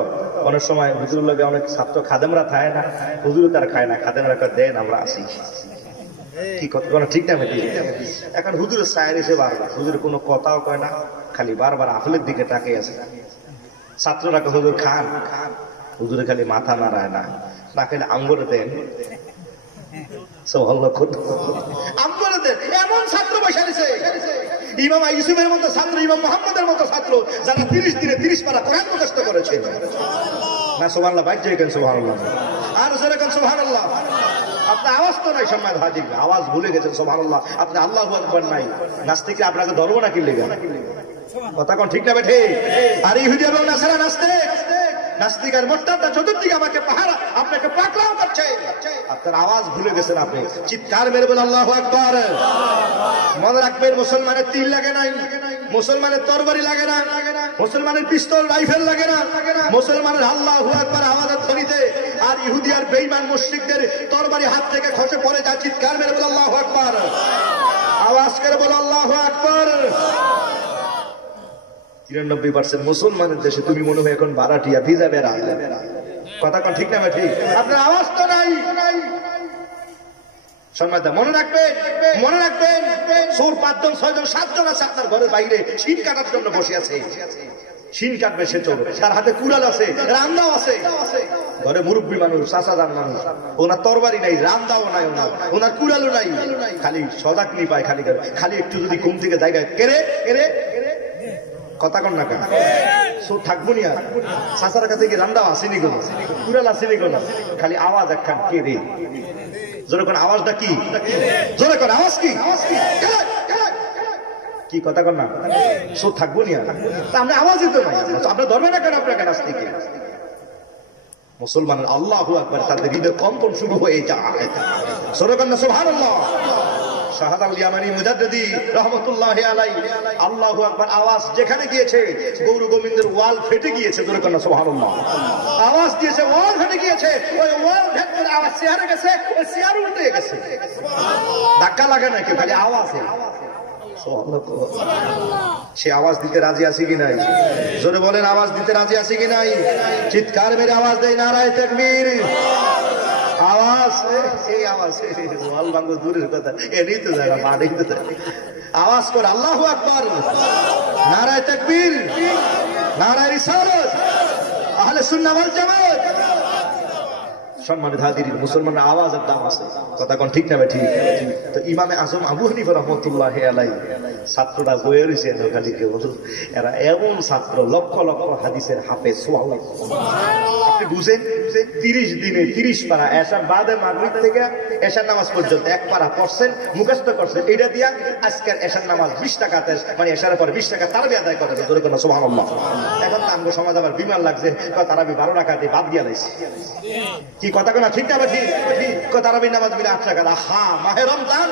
অনেক সময় হুজুর লাগে অনেক ছাত্র খাদেমরা খায় না, হুজুর তার খায় না, খাদেমরা দেন আমরা আসি, কি কথা ঠিক না ঠিক? এখন হুজুরের সায়ের এসে বারবার, হুজুরের কোনো কথাও কয় না, খালি বারবার আপেলের দিকে তাকিয়ে আছে। ছাত্ররা হুজুর খান, হুজুরে খালি মাথা নাড়ায় না, না খেলে আঙ্গুরে দেন, আঙ্গুরে দেন। এমন ছাত্র বসে আছে, ইমাম ইউসুফের মতো ছাত্র, ইমাম মুহাম্মদের মতো ছাত্র, যারা 30 দিনে 30 পারা কোরআন মুখস্থ করেছে। না সুবহানাল্লাহ, বাইরে কেন সুবহানাল্লাহ, আর জোরে কেন সুবহানাল্লাহ। আপনার আওয়াজ তো নাই, সম্মান হাজির আওয়াজ ভুলে গেছেন, সুবহানাল্লাহ। আপনি আল্লাহু আকবার নাই, নাস্তিকরা আপনাকে ধর্ম না কি লেগে? কথা কোন ঠিক না বেঠে? আর ইহুদি এবং নাসারা নাস্তিক আর মুরতাদরা চতুর্দিকে আমাকে পাহারা, আপনাকে পাকড়াও করছে। আপনার আওয়াজ ভুলে গেছেন, আপনি চিৎকার মেরে বলেন আল্লাহু আকবার। মনে রাখবেন, মুসলমানের তীর লাগে নাই, মুসলমানের তরবারি লাগে না, মুসলমানের পিস্তল রাইফেল লাগে না, মুসলমানের আল্লাহু আকবার আওয়াজের ধ্বনিতে আর ইহুদি আর বেঈমান মুশরিকদের তরবারি হাত থেকে খসে পড়ে যায়। চিৎকার মেরে বলেন আল্লাহু আকবার, আওয়াজ করে বলেন আল্লাহু আকবার। 93% মুসলমানের দেশে তুমি মনে হয় এখন ভাড়াটিয়া ভিজা বেড়া। কথা কোন ঠিক না ঠিক? আপনার আওয়াজ তো নাই। মনে রাখবেন চোর 5 জন 6 জন 7 জন আছে আপনার ঘরের বাইরে, শিন কাটার জন্য বসে আছে। শিন কাটবে সে চোর, তার হাতে কুড়াল আছে, রান্দাও আছে। ঘরে মুরব্বী মানুষ, চাচাদার মানুষ, ওনার তরবারি নাই, রান্দাও নাই, ওনার কুড়ালও নাই, খালি সজাকনি পায়, খালি একটু যদি ঘুম থেকে জায়গায় কেড়ে কথা কন না কেন চোর থাকবো নি। আর চাচার কাছে কি রান্দাও আসেনি কোনো, কুড়াল আসেনি কোনো, খালি আওয়াজ একখান কেড়ে। জোরে কোন আওয়াজটা কি? জোরে কোন আওয়াজ কি? কি কথা কন না, চোর থাকবো নি। আর আপনি আওয়াজই তো নাই, আপনার ধর্মে না কেন আপনাকে নাস্তিকে? মুসলমানের আল্লাহু আকবার, তাদের হৃদয় কম্পন শুরু হয়ে যায়। জোরে কোন সুবহানাল্লাহ। শাহাদ আল ইয়ামানি মুজাদ্দিদি রাহমাতুল্লাহি আলাইহি, আল্লাহু আকবার আওয়াজ যেখানে গিয়েছে গৌর গোবিন্দের ওয়াল ফেটে গিয়েছে। জোরে কোন সুবহানাল্লাহ। আওয়াজ দিয়েছে, ওয়াল ফেটে গিয়েছে, ওই ওয়াল ফেটে আওয়াজ চেয়ারে গেছে, ওই চেয়ার উল্টে গেছে। ধাক্কা লাগে নাকি, খালি আওয়াজে। সে আওয়াজ দিতে রাজি আছে কি নাই? জোরে বলেন, আওয়াজ দিতে রাজি আছে কি নাই? চিৎকার মেরে আওয়াজ দেয় নারায়ে তাকবীর। আওয়াজ, এই আওয়াজ ওয়াল ভাঙবো দূরের কথা, এনেই তো জায়গা, মাঠেই তো জায়গা। আওয়াজ করে আল্লাহু আকবার, নারায়ে তাকবীর, নারায়ে রিসালাত, আহলে সুন্নাহ ওয়াল জামাত। সম্মানিত হাজিরিন, মুসলমানের আওয়াজের দাম আছে, কথা কোন ঠিক না ভাই ঠিক? তো ইমামে আজম আবু হানিফা রাহমাতুল্লাহি আলাইহি ছাত্ররা বয়ে রয়েছে নৌকাটিকে, এরা এমন ছাত্র লক্ষ লক্ষ হাদিসের হাফেজ। সুবহানাল্লাহ। আপনি বুঝেন 30 দিনে 30 পারা এশার বাদে মাগরিব থেকে এশার নামাজ পর্যন্ত 1 পারা পড়ছেন, মুখস্থ করছেন। এটা দিয়া আজকের এশার নামাজ 20 টাকাতে, মানে এশার পর 20 টাকা তারাবি আদায় করে ধরে কোন। সুবহানাল্লাহ। এখন তো আমগো সমাজ আবার বিমান লাগছে, তারাবি 12 টাকাতে বাদ দিয়া লাইছে। কি কথা কোনা ঠিক না? ঠিক। তারাবি নামাজ মিলে 8 টাকা। হা, মাহে রমজান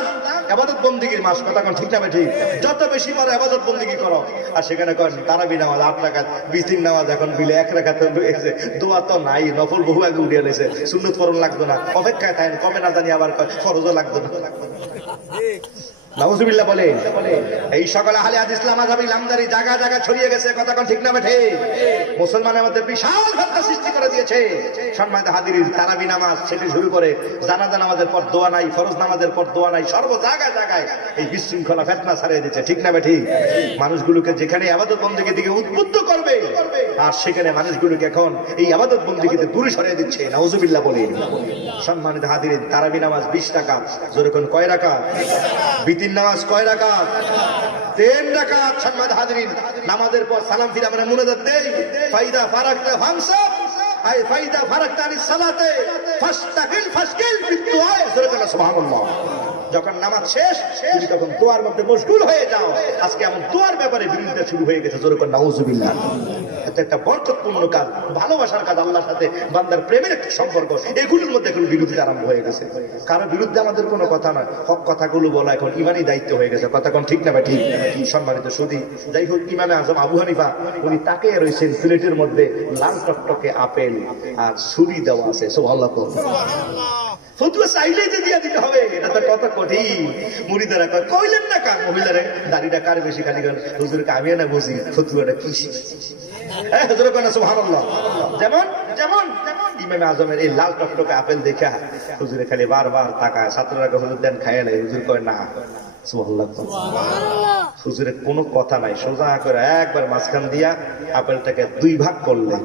ইবাদত বন্দেগীর মাস, কথা কোন ঠিক না? ঠিক। যত বেশি পারো ইবাদত বন্দেগী করো, আর সেখানে করেন তারাবি নামাজ 8 টাকা, 20 দিন নামাজ এখন বিলে 1 রাকাত হয়েছে। দোয়া তো নাই, নফল বহু আগে উঠিয়ে লেছে, সুন্নত ফরজ লাগতো না, অপেক্ষায় থাকেন, কমে না জানি আবার ফরজও লাগতো না। নাউজুবিল্লাহ বলে। এই সকল আহলে হাদিস মাযহাবী ইমামদারি জায়গা জায়গা ছড়িয়ে গেছে, কথা কোন ঠিক না? ঠিক। মুসলমানের মধ্যে বিশাল ভাবনা সৃষ্টি করে দিয়েছে। সম্মানিত হাজিরিন, তারাবি নামাজ থেকে শুরু করে জানাজা নামাজের পর দোয়া নাই, ফরজ নামাজের পর দোয়া নাই, সর্ব জায়গায় জায়গায় এই বিশৃঙ্খলা ফিতনা ছড়িয়ে দিয়েছে, ঠিক না? ঠিক। মানুষগুলোকে যেখানে ইবাদত বন্দেগীর দিকে উদ্বুদ্ধ করবে, আর সেখানে মানুষগুলোকে এখন এই ইবাদত বন্দেগীতে দূরে সরিয়ে দিচ্ছে। নাউজুবিল্লাহ বলে। সম্মানিত হাজিরিন, তারাবি নামাজ 20 টাকা, জোরে কোন কয় রাকাত? বিতির নামাজ কয় রাকাত? 3 রাকাত। সম্মানিত হাজিরিন, নামাজের পর সালাম ফিরে আমরা মুনাজাত দেই, ফাইদা ফারাকতা ফামসাব, আই ফাইদা ফারাকতা আনিস সালাতে ফাস্তাকিল ফাসকিল বিদুআ, জোরে কোন সুবহানাল্লাহ। যখন নামাজ শেষ তুমি তখন দোয়ার মধ্যে মশগুল হয়ে যাও। আজকে এমন দোয়ার ব্যাপারে বিরোধিতা শুরু হয়ে গেছে, জোরে কোন নাউজুবিল্লাহ। এটা একটা বরকতপূর্ণ কাজ, ভালোবাসার কাজ, আল্লাহর সাথে বান্দার প্রেমের একটা সম্পর্ক। এগুলোর মধ্যে এখন বিরোধিতা আরম্ভ হয়ে গেছে। কারো বিরুদ্ধে আমাদের কোনো কথা নয়, হক কথাগুলো বলা এখন ইমানি দায়িত্ব হয়ে গেছে, কথা কোন ঠিক না? ঠিক। সম্মানিত সুধী, যাই হোক, ইমামে আজম আবু হানিফা উনি তাকে রয়েছেন, প্লেটের মধ্যে লাল টকটকে আপেল আর ছুরি দেওয়া আছে। সুবহানাল্লাহ। ফতুয়া চাইলেই যে দিয়ে দিতে হবে, এটা তো কত কঠিন। মুরিদারা কইলেন না কার মহিলারে দাড়িটা কার বেশি, খালি হুজুরকে আমি না বুঝি ফতুয়াটা কি। হুজুর কোন সুবহানাল্লাহ। যেমন যেমন ইমামে আজমের এই লাল টকটকে আপেল দেখা হুজুরে খালি বারবার তাকায়। ছাত্ররা হুজুর দেন খাইয়া নেই, হুজুর কয় না। সুবহানাল্লাহ। হুজুরের কোনো কথা নাই, সোজা করে একবার মাঝখান দিয়া আপেলটাকে 2 ভাগ করলেন।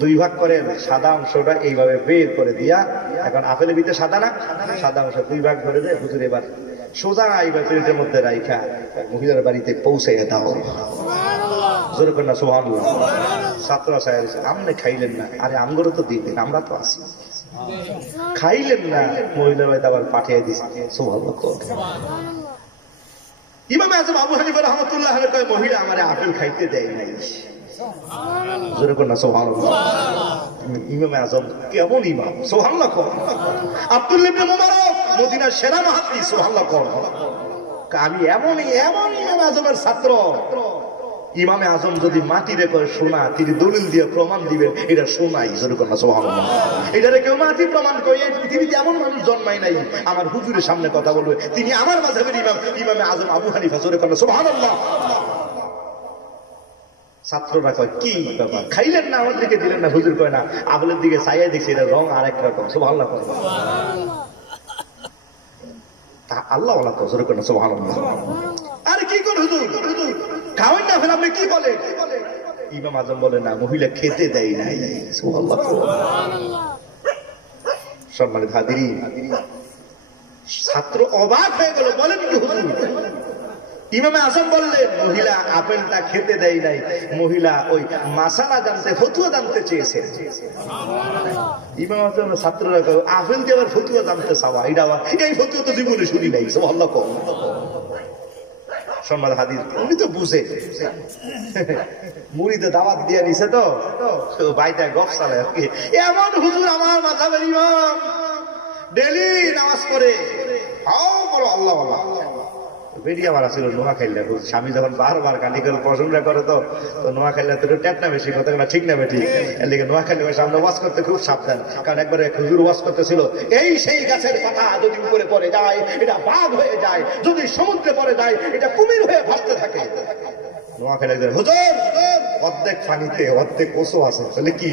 2 ভাগ করে সাদা অংশটা এইভাবে বের করে দিয়া, এখন আপেলের ভিতরে সাদা না, সাদা অংশ 2 ভাগ করে দেয়। হুজুর এবার সোজা এইবার প্লেটের মধ্যে রাইখা মহিলার বাড়িতে পৌঁছাইয়া দাও। জোরে কর না সুবহানাল্লাহ। ছাত্ররা সাহেব আমনে খাইলেন না, আরে আমগরও তো দিতেন, আমরা তো আছি। খাইলেন না, মহিলার বাড়িতে আবার পাঠিয়ে দিচ্ছে। সুবহানাল্লাহ। ইমাম আজম আবু হানিফা রাহমাতুল্লাহ আলাইহি কয়, মহিলা আমারে আপেল খাইতে দেয় নাই। জোরে কর না সুবহানাল্লাহ। ইমাম আজম কেমন ইমাম! সুবহানাল্লাহ। আব্দুল্লাহ ইবনে মুবারক মদিনার সেরা মুহাদ্দিস। সুবহানাল্লাহ। আমি এমনই ইমাম আজমের ছাত্র। ইমামে আজম যদি মাটিরে করে শোনা, তিনি দলিল দিয়ে প্রমাণ দিবেন এটা শোনাই। জোরে কর না সুবহানাল্লাহ। এটারে কেউ মাটি প্রমাণ করে, তিনি এমন মানুষ জন্মায় নাই আমার হুজুরের সামনে কথা বলবে, তিনি আমার মাযহাবের ইমাম, ইমামে আজম আবু হানিফা। জোরে কর না সুবহানাল্লাহ। ছাত্ররা কয়, কি ব্যাপার, খাইলেন না, আমার দিকে দিলেন না? হুজুর কয় না, আপেলের দিকে চাইয়া দেখছি এটা রং আরেক রকম। সুবহানাল্লাহ। আল্লাহ ওয়ালা তো। জোরে কর না সুবহানাল্লাহ। আরে কি করে হুজুর, খাওয়াই না ফের আপনি কি বলে? ইমাম আজম বলে না, মহিলা খেতে দেয় নাই। সুবহানাল্লাহ। সম্মানিত হাজিরিন, ছাত্র অবাক হয়ে গেল, বলেন কি হুজুর? ইমামে আজম বললেন মহিলা আপেলটা খেতে দেয় নাই, মহিলা ওই মাসালা জানতে, ফতুয়া জানতে চেয়েছে। ইমাম আজম ছাত্ররা আপেল দিয়ে আবার ফতুয়া জানতে চাওয়া, এটা এই ফতুয়া তো জীবনে শুনি নাই। সুবহানাল্লাহ। সম্মাদ হাদিস উনি তো বুঝে, মুড়িতে দাওয়াত দিয়ে নিছে তো বাইটা গপ চালায়। এমন হুজুর আমার মাযহাবের ইমাম, ডেইলি নামাজ পড়ে, বলো আল্লাহ আল্লাহ। বেরিয়ে মারা ছিল নোয়াখাইলা। স্বামী যখন বারবার গালিগাল প্রশংসা করে তো নোয়াখাইলা তো ট্যাপ না বেশি, কথা না ঠিক না বেটি। এর লিগে নোয়াখালী সামনে ওয়াজ করতে খুব সাবধান, কারণ একবারে হুজুর ওয়াজ করতেছিল, এই সেই গাছের পাতা যদি উপরে পড়ে যায় এটা বাঘ হয়ে যায়, যদি সমুদ্রে পড়ে যায় এটা কুমির হয়ে ভাসতে থাকে। নোয়াখালী হুজুর অর্ধেক পানিতে অর্ধেক ওসো আছে, তাহলে কি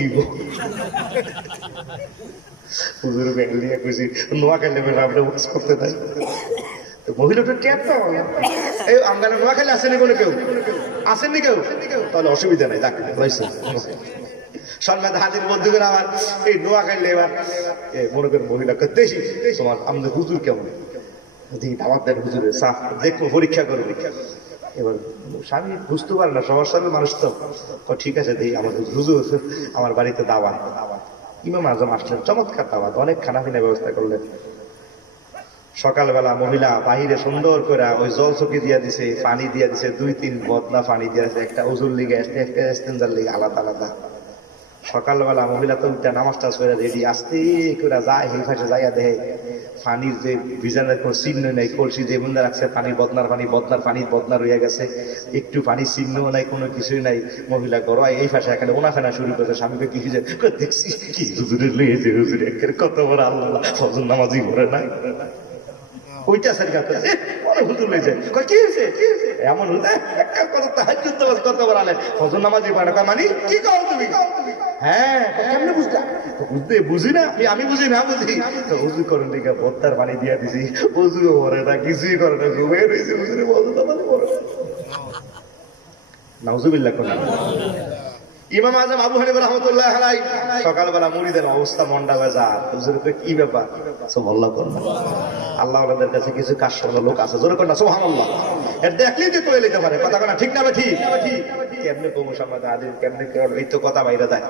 হুজুর বেরিয়ে খুশি নোয়াখালী আমরা ওয়াজ করতে দেয়। মহিলাটা ট্যাপ না, এই আঙ্গালে নোয়াখালী আসেনি কোনো কেউ, আসেননি কেউ, তাহলে অসুবিধা নাই। সম্মানিত হাজির বন্ধুগণ আমার, এই নোয়াখালী এবার মনে করেন মহিলা করতেছি তোমার আমাদের হুজুর কেমন, দাওয়াত দেন হুজুরের সাফ দেখবো, পরীক্ষা করবো। এবার স্বামী বুঝতে পারে না, সবার সাথে মানুষ তো, ঠিক আছে দিই আমাদের হুজুর আমার বাড়িতে দাওয়াত। ইমাম আজম আসলেন, চমৎকার দাওয়াত, অনেক খানা পিনা ব্যবস্থা করলেন। সকালবেলা মহিলা বাহিরে সুন্দর করে ওই জল চকি দিয়া দিছে, পানি দিয়া দিছে, 2-3 বদনা পানি দিয়া দিছে, একটা উজুর লিগে একটা ইস্তেঞ্জার লিগে আলাদা আলাদা। সকালবেলা মহিলা তো উঠে নামাজ টাজ করে রেডি, আস্তে করে যায় এই পাশে যাইয়া দেয় পানির যে ভিজানোর কোন চিহ্ন নেই, কলসি যে বুন্দা রাখছে পানি, বদনার পানি, বদনার পানি বদনা রয়ে গেছে, একটু পানি চিহ্নও নাই, কোনো কিছুই নাই। মহিলা গড়ায় এই পাশে এখানে ওনাখানা শুরু করেছে, স্বামীকে কি দেখছি কি হুজুরে লইয়েছে, হুজুরে কত বড় আল্লাহ, ফজর নামাজই পড়ে না, ওইটা সারি হুজুর লইছে, কি হয়েছে এমন কত বড় আলেন, ফজর নামাজই পড়ে না, মানে কি কও তুমি? হ্যাঁ কেমনে বুঝলা? বুঝতে বুঝি না, আমি বুঝি না, বুঝি তো উজু করেন দিকে বত্তার পানি দিয়ে দিছি, উজুও করে না, কিছুই করে না, ঘুমিয়ে রয়েছে, হুজুরে ফজর নামাজ পড়ে নাউজুবিল্লাহ কোন। ইমাম আজম আবু হানিফা রাহমাতুল্লাহ আলাইহি সকালবেলা মুরিদের অবস্থা মন্ডা বাজার, হুজুরকে কি ব্যাপার? সুবহানাল্লাহ করুন। আল্লাহ ওনাদের কাছে কিছু কাশফল লোক আছে, জোরে করুন না সুবহানাল্লাহ। এর দেখলেই তো কয়ে নিতে পারে, কথা না ঠিক না ঠিক? কেমনে কমু সম্মাদ হাদিস, কেমনে এই তো কথা বাইরে যায়,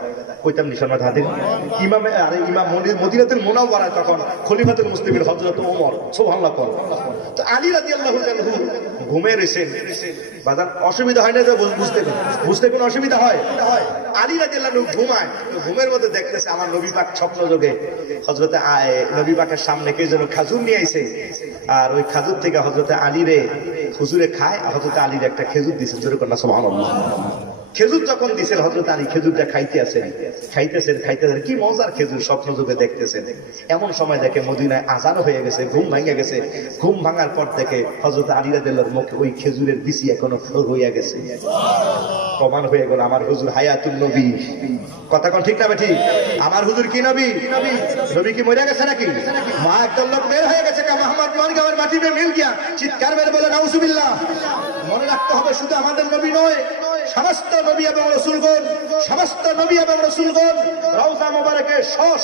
কইতাম নি সম্মাদ হাদিস। ইমামে আরে ইমাম মদিনাতুল মুনাওয়ারা তখন খলিফাতুল মুসলিমিন হযরত ওমর, সুবহানাল্লাহ করুন। তো আলী রাদিয়াল্লাহু তাআলা ঘুমে রয়েছেন, বাজার অসুবিধা হয় না যে বুঝতে কোনো অসুবিধা হয়? আলী রাদিয়াল্লাহু ঘুমায়, তো ঘুমের মধ্যে দেখতেছে আমার নবী পাক স্বপ্ন যোগে হযরতে নবী পাকের সামনে কে যেন খাজুর নিয়ে আইছে, আর ওই খাজুর থেকে হযরতে আলী রে হুজুরে খায়, হযরতে আলীর একটা খেজুর দিয়েছে, জোরে কন্যা সুবহানাল্লাহ। খেজুর যখন দিছেন হযরত আলী খেজুরটা খাইতেছেন, কি মজার খেজুর স্বপ্ন যোগে দেখতেছেন। এমন সময় দেখে মদিনায় আযান হয়ে গেছে, ঘুম ভেঙে গেছে। ঘুম ভাঙার পর থেকে হযরত আলী রাদিয়াল্লাহু মুখে ওই খেজুরের বিচি এখনো রইয়া গেছে। প্রমাণ হয়ে গেল আমার হুজুর হায়াতুন নবী। কথা কোন ঠিক না ঠিক? আমার হুজুর কি নবী? নবী কি মরে গেছে নাকি? মা একদম লোক বের হয়ে গেছে, কা মোহাম্মদ মনগাঁওয়ের মাটি মে মিল গিয়া, চিৎকার মেরে বলে নাউজুবিল্লাহ। মনে রাখতে হবে শুধু আমাদের নবী নয়, সমস্ত নবী এবং রাসূলগণ, সমস্ত নবী এবং রাসূলগণ রওজা মুবারকে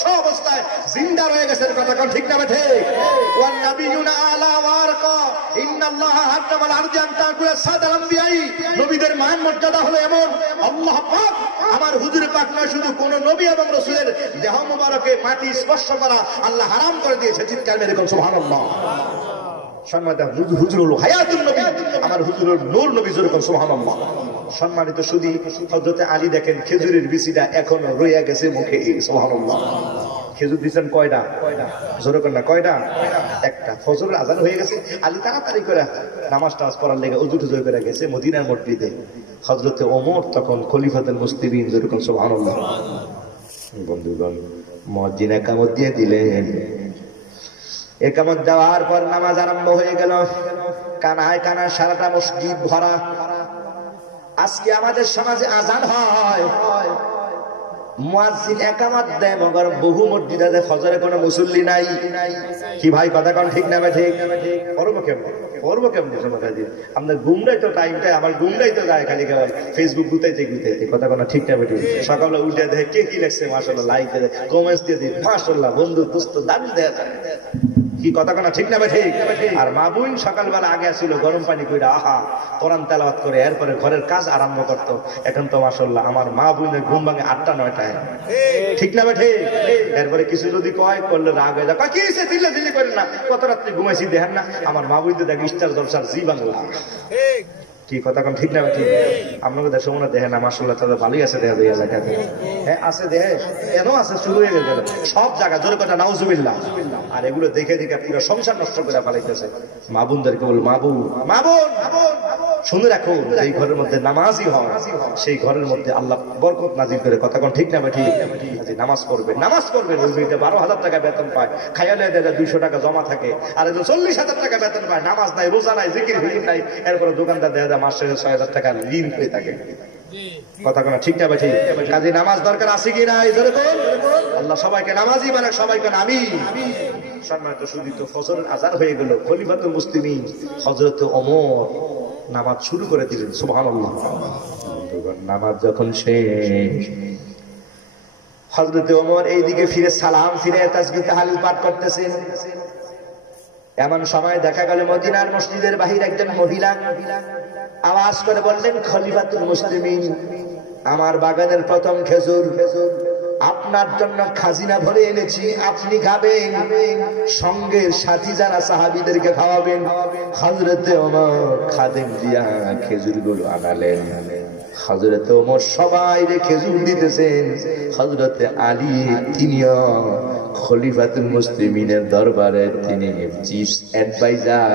শ অবস্থায় জিন্দা রয়ে গেছেন। কথা কোন ঠিক না ঠিক? ওয়ান নাবিয়ুনা আলা ওয়ারকা ইন্নাল্লাহা হারামাল আরদি আন তাকুলা সাদাল আম্বিয়াই। নবীদের মান মর্যাদা হলো এমন, আল্লাহ পাক আমার হুজুর পাক নয়, শুধু কোন নবী এবং রাসূলের দেহ মুবারকে মাটি স্পর্শ করা আল্লাহ হারাম করে দিয়েছে। চিৎকার মেরে কোন সুবহানাল্লাহ। সম্মানিত হুজুর হলো হায়াতুন নবী, আমার হুজুর নূর নবী, জোরে কোন সুবহানাল্লাহ। সম্মানিত শুধু হযরতে আলী দেখেন খেজুরের বিচিটা এখনো রইয়া গেছে মুখে, সুবহানাল্লাহ। খেজুর দিচ্ছেন কয়টা? জোরে কর না, কয়টা? একটা। ফজরের আযান হয়ে গেছে, আলী তাড়াতাড়ি করে নামাজ টাজ পড়ার লেগে উজু টুজু করে গেছে মদিনার মসজিদে। হযরতে ওমর তখন খলিফাতুল মুসলিমিন, জোরে কর সুবহানাল্লাহ। বন্ধুগণ, মুয়াজ্জিন ইকামত দিয়ে দিলেন। ইকামত দেওয়ার পর নামাজ আরম্ভ হয়ে গেল। কানায় কানা সারাটা মসজিদ ভরা। আজকে আমাদের সমাজে আযান হয়, মুয়াজ্জিন ইকামত দেয়, মগর বহু মসজিদে ফজরে কোনো মুসল্লি নাই। কি ভাই কথা কোন ঠিক না ঠিক? করবো কেমন সমাজে আপনার ঘুমটাই তো টাইমটাই, আমার ঘুমটাই তো যায় খালি কেবল ফেসবুক গুতাইতে কথা কোনো ঠিক না ঠিক? সকালে উঠে দেখে কে কি লেখছে, মাশাআল্লাহ লাইক দিয়ে কমেন্টস দিয়ে দিই, মাশাআল্লাহ বন্ধু দোস্ত দাবি দেয়া যায়। কি কথা কোন ঠিক না ঠিক? আর মা বোন সকালবেলা আগে আসছিল গরম পানি কইরা আহা কোরআন তেলাওয়াত করে এরপরে ঘরের কাজ আরম্ভ করতো। এখন তো মাশাআল্লাহ আমার মা বোনের ঘুম ভাঙে 8টা-9টায়, ঠিক না ঠিক? এরপরে কিছু যদি কয় করলে রাগ হয়ে যায়, কি হয়েছে দিল্লি করেন না, কত রাত্রি ঘুমাইছি দেখেন না। আমার মা বোনদের দেখ স্টার জলসার জি বাংলা। কি কথা কোন ঠিক না ঠিক? আপনাকে দেশ মনে দেখেন না, মাশাআল্লাহ তাদের ভালোই আছে দেখা যায় এলাকাতে। হ্যাঁ আছে, দেখে কেন আছে, শুরু হয়ে গেছে সব জায়গা, জোরে কথা নাউজুবিল্লাহ। আর এগুলো দেখে দেখে পুরো সংসার নষ্ট করে ফেলাইতেছে। মা বোনদেরকে বল, মা বোন শুনে রাখো, এই ঘরের মধ্যে নামাজই হয়, সেই ঘরের মধ্যে আল্লাহ বরকত নাজিল করে। কথা কোন ঠিক না ঠিক? নামাজ পড়বে 12,000 টাকা বেতন পায়, খায়ালে 200 টাকা জমা থাকে, আর 40,000 টাকা বেতন পায়, নামাজ নাই, রোজা নাই, জিকির ফিকির নাই, এরপরে দোকানদার দেখা যায় মাসে 6,000 টাকা ঋণ হয়ে থাকে। কথা কোন ঠিক না ঠিক? কাজে নামাজ দরকার আছে কি নাই? আল্লাহ সবাইকে নামাজি বানাক, সবাইকে আমিন। সম্মানিত সুধী, তো ফজরের আযান হয়ে গেল। খলিফাতুল মুসলিমিন হযরত ওমর নামাজ শুরু করে দিলেন, সুবহানাল্লাহ। নামাজ যখন শেষ, হযরত ওমর এইদিকে ফিরে সালাম ফিরে তাসবিহ তাহলিল পাঠ করতেছেন। এমন সময় দেখা গেল মদিনার মসজিদের বাহিরে একজন মহিলা আওয়াজ করে বললেন, খলিফাতুল মুসলিমিন, আমার বাগানের প্রথম খেজুর আপনার জন্য খাজিনা ভরে এনেছি, আপনি খাবেন, সঙ্গের সাথী যারা সাহাবীদেরকে খাওয়াবেন। হযরতে ওমর খাদেম দিয়া খেজুরগুলো আনালেন। হযরতে ওমর সবাইরে খেজুর দিতেছেন। হযরতে আলী তিনিও খলিফাতুল মুসলিমিনের দরবারে তিনি চিফ অ্যাডভাইজার,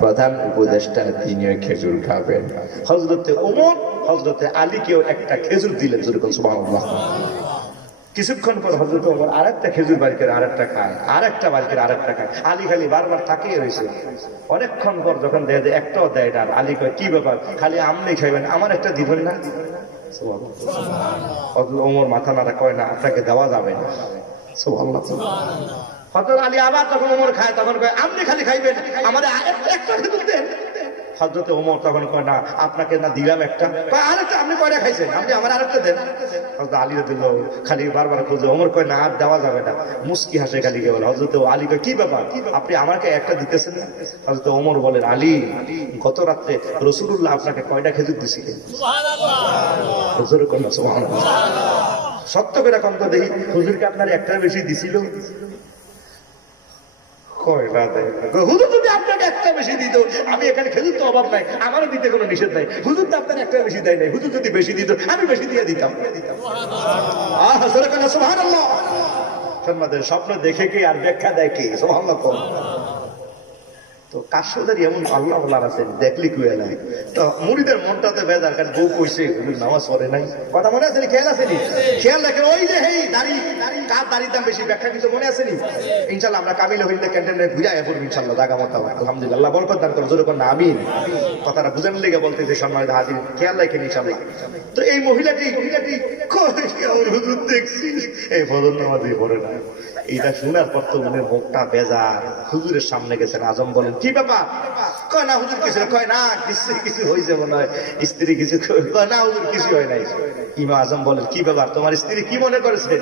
প্রধান উপদেষ্টা, তিনিও খেজুর খাবেন। হযরতে ওমর হযরতে আলীকেও একটা খেজুর দিলেন। সুবহানাল্লাহ। কিছুক্ষণ পর হযরত ওমর আরেকটা খেজুর বাড়ি করে আরেকটা খায়, আরেকটা বাড়ি করে আরেকটা খায়। আলী খালি বারবার তাকিয়ে রয়েছে। অনেকক্ষণ পর যখন দেয় একটাও দেয় না, আলী কয়, কি ব্যাপার, খালি আপনি খাইবেন, আমার একটা দিবেন না? ওমর মাথা নাড়া, কয় না, আপনাকে দেওয়া যাবে না। সুবহানাল্লাহ। হযরত আলী আবার তখন ওমর খায়, তখন কয়, আপনি খালি খাইবেন, আমার একটা খেজুর দেন। হযরত ওমর তখন কয়, না, আপনাকে না দিলাম একটা, আরেকটা আপনি কয়টা খাইছেন, আপনি আমার আরেকটা দেন। হযরত আলী রাদিয়াল্লাহু খালি বারবার খুঁজে, ওমর কয়, না, আর দেওয়া যাবে না। মুস্কি হাসে খালি কে বলে। হযরত আলী কয়, কি ব্যাপার, আপনি আমাকে একটা দিতেছেন না? হযরত ওমর বলেন, আলী, গত রাতে রাসূলুল্লাহ আপনাকে কয়টা খেজুর দিয়েছিলেন? সুবহানাল্লাহ। হুজুর কন্যা সুবহানাল্লাহ। সত্য করে কম তো দেখি, হুজুরকে আপনার একটার বেশি দিছিল? হুজুর যদি আপনাকে একটা বেশি দিত, আমি এখানে খেজুর তো অভাব নাই, আমারও দিতে কোনো নিষেধ নাই। হুজুর তো আপনার একটা বেশি দেয় নাই, হুজুর যদি বেশি দিত আমি বেশি দিয়ে দিতাম। সুবহানাল্লাহ। স্বপ্ন দেখে কি আর ব্যাখ্যা দেয় কি? সুবহানাল্লাহ। তো কাশোদারি এমন আল্লাহ বলার আছেন, দেখলি কুয়ে নাই। তো মুড়িদের মনটাতে বেজার, কারণ বউ কইছে নামাজ পড়ে নাই, কথা মনে আছে? খেয়াল আসেনি? খেয়াল রাখেন, ওই যে হেই দাড়ি, কার দাড়ির দাম বেশি, ব্যাখ্যা কিছু মনে আসেনি? ইনশাল্লাহ আমরা কামিল হইলে ক্যান্টেনে ঘুরে পড়বো ইনশাল্লাহ, জাগা মতো। আলহামদুলিল্লাহ, বরকত দান করো, জোরে না আমিন। কথাটা বুঝানোর লেগে বলতেছে, সম্মানিত হাজির, খেয়াল রাখেন ইনশাল্লাহ। তো এই মহিলাটি হুজুর দেখছি এই ফজর নামাজই পড়ে না। এটা শোনার পর তো মনে মুখটা বেজার। হুজুরের সামনে গেছেন, আজম বলেন, কি ব্যাপার? কয় না হুজুর কিছু, কয় না কিছু হয়েছে মনে হয়, স্ত্রী কিছু, কয় না হুজুর কিছু হয় নাই। ইমাম আজম বলেন, কি ব্যাপার, তোমার স্ত্রী কি মনে করেছে?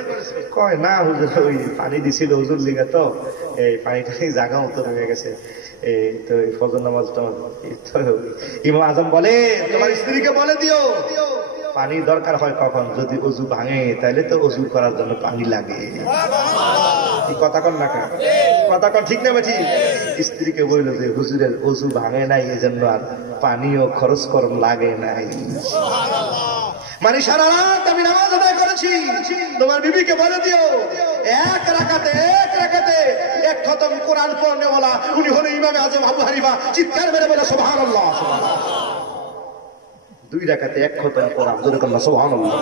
কয় না হুজুর, ওই পানি দিছিল হুজুর লিগে, তো এই পানিটা জায়গা মতো হয়ে গেছে, এই তো এই ফজর নামাজটা। ইমাম আজম বলে, তোমার স্ত্রীকে বলে দিও পানির দরকার হয় কখন, যদি অজু ভাঙে, তাহলে তো অজু করার জন্য পানি লাগে। কথা কন না, কথা কন ঠিক না ঠিক? স্ত্রীকে বলল যে হুজুরের অজু ভাঙে নাই, এই জন্য আর পানিও খরচ করন লাগে নাই। মানে সারা রাত আমি নামাজ আদায় করেছি, তোমার বিবিকে বলে দিও এক রাকাতে এক খতম কোরআন পড়নে বলা, উনি হলো ইমাম আজম আবু হানিফা। চিৎকার মেরে বলে সুবহানাল্লাহ। দুই রাকাতে এক খতম কোরআন, জোরে কন্না সুবহানাল্লাহ।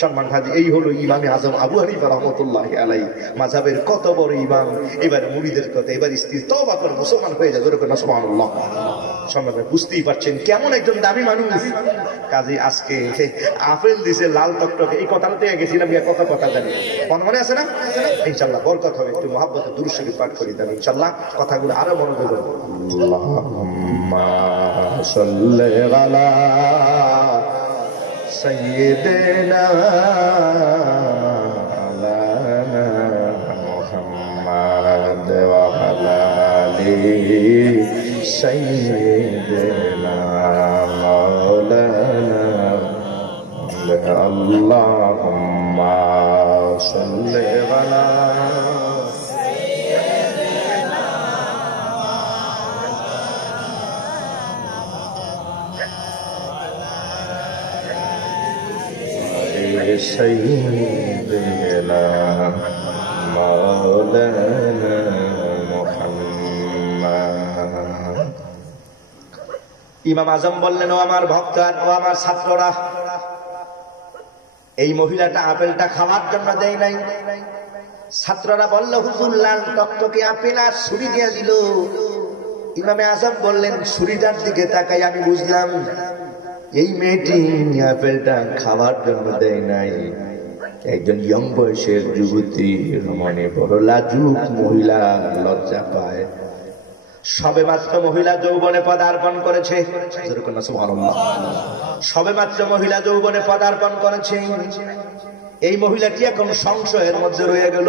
সম্মান হাজি, এই হলো ইমামে আজম আবু হানিফা রাহমাতুল্লাহি আলাইহি, মাযহাবের কত বড় ইমাম। এবার মুরিদের কথা, এবার স্ত্রী তওবা করে মুসলমান হয়ে যায়, জোরে কন্না সুবহানাল্লাহ। সম্মান বুঝতেই পারছেন কেমন একজন দামি মানুষ। কাজী আজকে আপেল দিছে লাল টকটকে, এই কথাটা থেকে গেছিলাম, কথা জানি মনে আছে না? ইনশাআল্লাহ বরকত হবে। একটু মহব্বতে দুরূদ শরীফ পাঠ করি দেন ইনশাআল্লাহ, কথাগুলো আরো মনোযোগ হবে। আল্লাহুম্মা সাল্লি আলা সাইয়্যিদিনা মুহাম্মাদ ওয়া আলা আলি সাইয়্যিদিনা মাওলানা। আল্লাহুম্মা সাল্লি আলা সাইয়্যিদিনা মাওলানা মুহাম্মদ। ইমাম আজম বললেন, ও আমার ভক্তরা, ও আমার ছাত্ররা, এই মহিলাটা আপেলটা খাওয়ার জন্য দেয় নাই। ছাত্ররা বলল, হুজুর লাল টকটকে আপেল আর ছুরি দিয়ে দিল। ইমামে আজম বললেন, ছুরিটার দিকে তাকাই আমি বুঝলাম এই মেয়েটি আপেলটা খাওয়ার জন্য দেয় নাই। একজন ইয়ং বয়সের যুবতী, মানে বড় লাজুক মহিলা, লজ্জা পায়। সবে মাত্র মহিলা যৌবনে পদার্পণ করেছে, সবে মাত্র মহিলা যৌবনে পদার্পণ করেছে। এই মহিলাটি এখন সংশয়ের মধ্যে রয়ে গেল,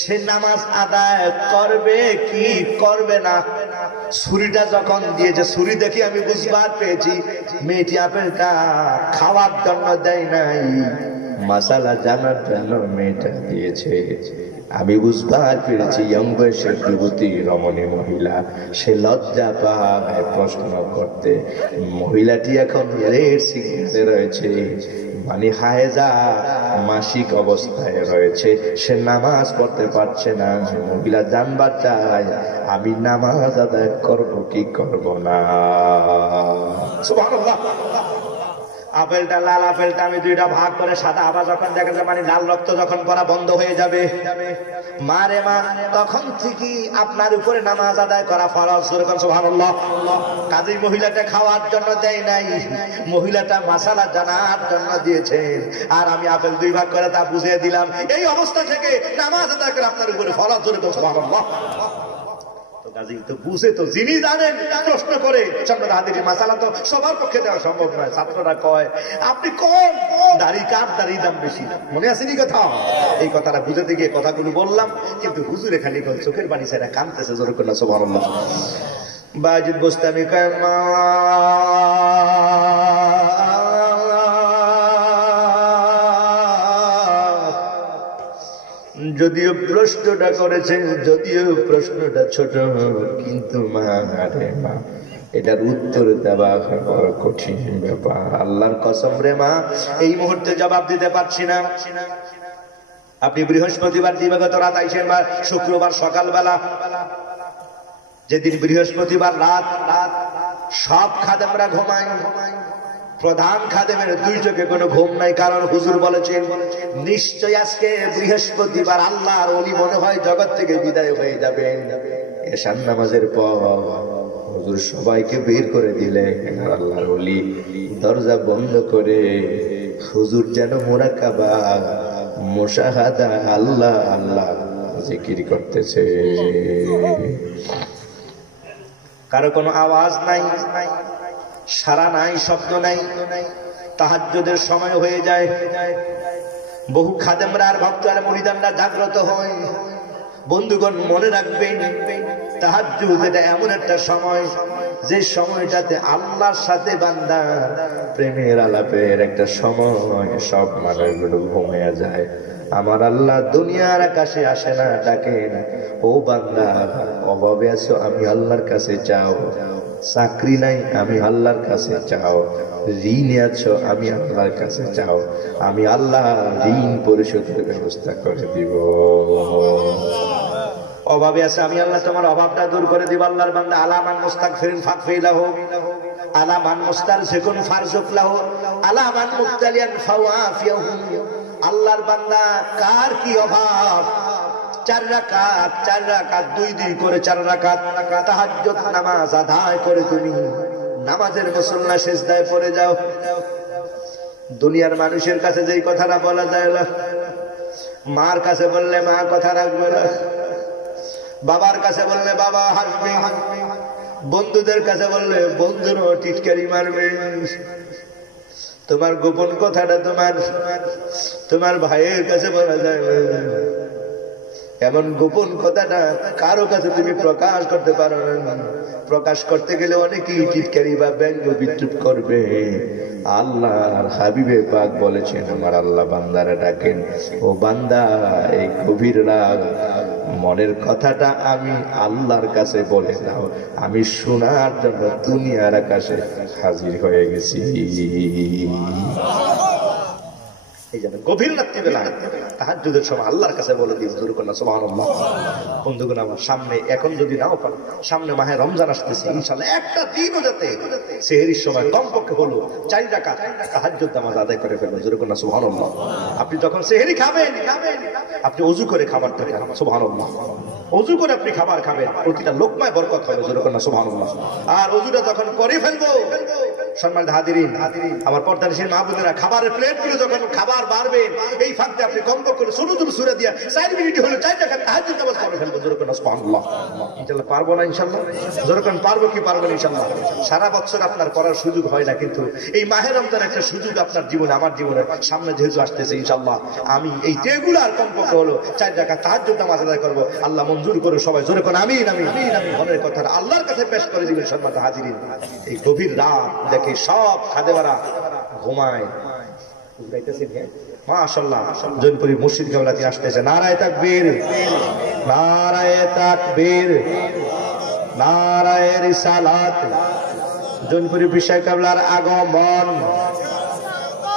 সে নামাজ আদায় করবে কি করবে না। ছুরিটা যখন দিয়েছে, ছুরি দেখে আমি বুঝবার পেয়েছি মেয়েটি আপেলটা খাওয়ার জন্য দেয় নাই, মাসালা জানার জন্য মেয়েটা দিয়েছে। আমি বুঝবার পেরেছি ইয়ং বয়সের যুবতী রমণী মহিলা, সে লজ্জা পায় প্রশ্ন করতে। মহিলাটি এখন রেড সিগন্যালে রয়েছে, মানে হায়েজা, মাসিক অবস্থায় রয়েছে, সে নামাজ পড়তে পারছে না। মহিলা জানবার চায় আমি নামাজ আদায় করব কি করব না। সুবহানাল্লাহ। আপেলটা লাল, আপেলটা আমি দুইটা ভাগ করে সাদা, আবার যখন দেখা যায় মানে লাল রক্ত যখন পড়া বন্ধ হয়ে যাবে, মা রে মা, তখন থেকে আপনার উপরে নামাজ আদায় করা ফরজ। সুবহানাল্লাহ। কাজী মহিলাটা খাওয়ার জন্য দেয় নাই, মহিলাটা মাসালা জানার জন্য দিয়েছে। আর আমি আপেল দুই ভাগ করে তা বুঝিয়ে দিলাম, এই অবস্থা থেকে নামাজ আদায় করে আপনার উপরে ফরজ। সুবহানাল্লাহ। কাজী তো বুঝে, তো যিনি জানেন প্রশ্ন করে মাসালা তো সবার পক্ষে দেওয়া সম্ভব নয়। ছাত্ররা কয় আপনি কোন দাড়ি কার দাড়ি দাম বেশি, মনে আসেনি কথা? এই কথাটা বুঝাতে গিয়ে কথাগুলো বললাম, কিন্তু হুজুরে খালি চোখের পানি ছেড়ে কাঁদতেছে। জোরে করলে সুবহানাল্লাহ। বাজিদ বোস্তামি কয় মা যদিও প্রশ্নটা করেছে, যদিও প্রশ্নটা ছোট, কিন্তু মা রে মা, এটার উত্তর দেওয়া বড় কঠিন ব্যাপার। আল্লাহর কসম রে মা, এই মুহূর্তে জবাব দিতে পারছি না। আপনি বৃহস্পতিবার দিবাগত রাত আইসেন বা শুক্রবার সকালবেলা, যেদিন বৃহস্পতিবার রাত সব খাদেমরা ঘুমায়, প্রধান খাদেমের দুই চোখে কোনো ঘুম নাই, কারণ হুজুর বলেছেন নিশ্চয় আজকে বৃহস্পতিবার আল্লাহর ওলি মনে হয় জগৎ থেকে বিদায় হয়ে যাবে। এশার নামাজের পর হুজুর সবাইকে বের করে দিলেন। আল্লাহর ওলি দরজা বন্ধ করে হুজুর যেন মুরাকাবা, মুশাহাদা, আল্লাহ আল্লাহ জিকির করতেছে। কারো কোনো আওয়াজ নাই, সারা নাই, শব্দ নাই। তাহাজ্জুদের সময় হয়ে যায়, বহু খাদেমরা আর ভক্তরা মুরিদানরা জাগ্রত হয়। বন্ধুগণ মনে রাখবেন, তাহাজ্জুদ এটা এমন একটা সময়, যে সময়টাতে আল্লাহর সাথে বান্দা প্রেমের আলাপের একটা সময়। সব মানুষগুলো ঘুমিয়ে যায়। আমার আল্লাহ দুনিয়ার আকাশে আসে না, ডাকেন ও বান্দা অভাবে আছো, আমি আল্লাহর কাছে চাও। চাকরি নাই, আমি আল্লাহর কাছে চাও। ঋণে আছো, আমি আল্লাহর কাছে চাও। আমি আল্লাহ ঋণ পরিশোধের ব্যবস্থা করে দিব। অভাবে আছে, আমি আল্লাহ তোমার অভাবটা দূর করে দিব। আল্লাহর বান্দা আলামান মুস্তাগফিরিন ফাগফিরলাহু, আলামান মুস্তারজিকুন ফারজুকলাহু, আলামান মুবতালিয়ান ফাওয়াফিয়াহু। আল্লাহর বান্দা কার কি অভাব, 4 রাকাত 2 করে 4 রাকাত তাহাজ্জুদ নামাজ আদায় করে তুমি নামাজের মুসল্লা সিজদায় পড়ে যাও। দুনিয়ার মানুষের কাছে যেই কথাটা বলা যায় না, মার কাছে বললে মা কথা রাখবে না, বাবার কাছে বললে বাবা হাসবে, বন্ধুদের কাছে বললে বন্ধুরও টিটকারি মারবে। তোমার গোপন কথাটা তোমার ভাইয়ের কাছে বলা যায় না। এমন গোপন কথাটা কারো কাছে তুমি প্রকাশ করতে পারো না। প্রকাশ করতে গেলে অনেকেই টিটকারি বা ব্যঙ্গ বিদ্রুপ করবে। আল্লাহর হাবিবে পাক বলেছেন, আমার আল্লাহ বান্দারা ডাকেন, ও বান্দা এই গভীর রাত মনের কথাটা আমি আল্লাহর কাছে বলে দাও, আমি শোনার জন্য দুনিয়ার আকাশে হাজির হয়ে গেছি। এই জন্য গভীর রাত্রিবেলায় তাহাজ্জুদের সময় আল্লাহর কাছে বলে দিও। সুবহানাল্লাহ। বন্ধুগণ আমার, সামনে এখন যদি নাও পারো, সামনে মাহে রমজান আসতেছে, ইনশাআল্লাহ একটা দিনও যাতে সেহরির সময় কমপক্ষে হলো 4 রাকাত তাহাজ্জুদ নামাজ আদায় করে ফেলবেন। সুবহানাল্লাহ। আপনি যখন সেহরি খাবেন, আপনি ওযু করে খাবারটা খান। সুবহানাল্লাহ। ওযু করে আপনি খাবার খাবেন, প্রতিটা লোকমায় বরকত হবে। সুবহানাল্লাহ। আর ওযুটা যখন করে ফেলবো, সম্মানিত হাজিরিন, আমার পর্দানিশীল মাহবুবেরা, খাবারের প্লেটগুলো যখন খাবার বাড়বে এই ফাঁকতে আপনি কমপক্ষে ছোট সূরা দিয়া 4 মিনিট হলো 4 টাকা তাহাজ্জুদ নামাজ পড়ে ফেলবো। জোরে করে সুবহানাল্লাহ। ইনশাআল্লাহ পারবো না? ইনশাআল্লাহ জোরে করে পারবো কি পারবো না? ইনশাআল্লাহ। সারা বছর আপনার করার সুযোগ হয় না, কিন্তু এই মাহে রমজান একটা সুযোগ আপনার জীবনে, আমার জীবনে সামনে যেহেতু আসতেছে, ইনশাআল্লাহ আমি এই রেগুলার কমপক্ষে হলো 4 টাকা তাহাজ্জুদ নামাজ আদায় করবো। আল্লাহ মঞ্জুর করে সবাই জোরে করে আমিন আমিন আমিন মনের কথা আল্লাহর কাছে পেশ করে দিবেন। সম্মানিত হাজিরিন, এই গভীর রাত দেখে সব খাদেওয়ারা ঘুমায়। মাশাআল্লাহ, জৈনপুরি মসজিদ কেবলাতে আসতেছে। নারায়ে তাকবীর, নারায়ে তাকবীর, নারায়ে রিসালাত। জৈনপুরি বিষয় কেবলার আগমন।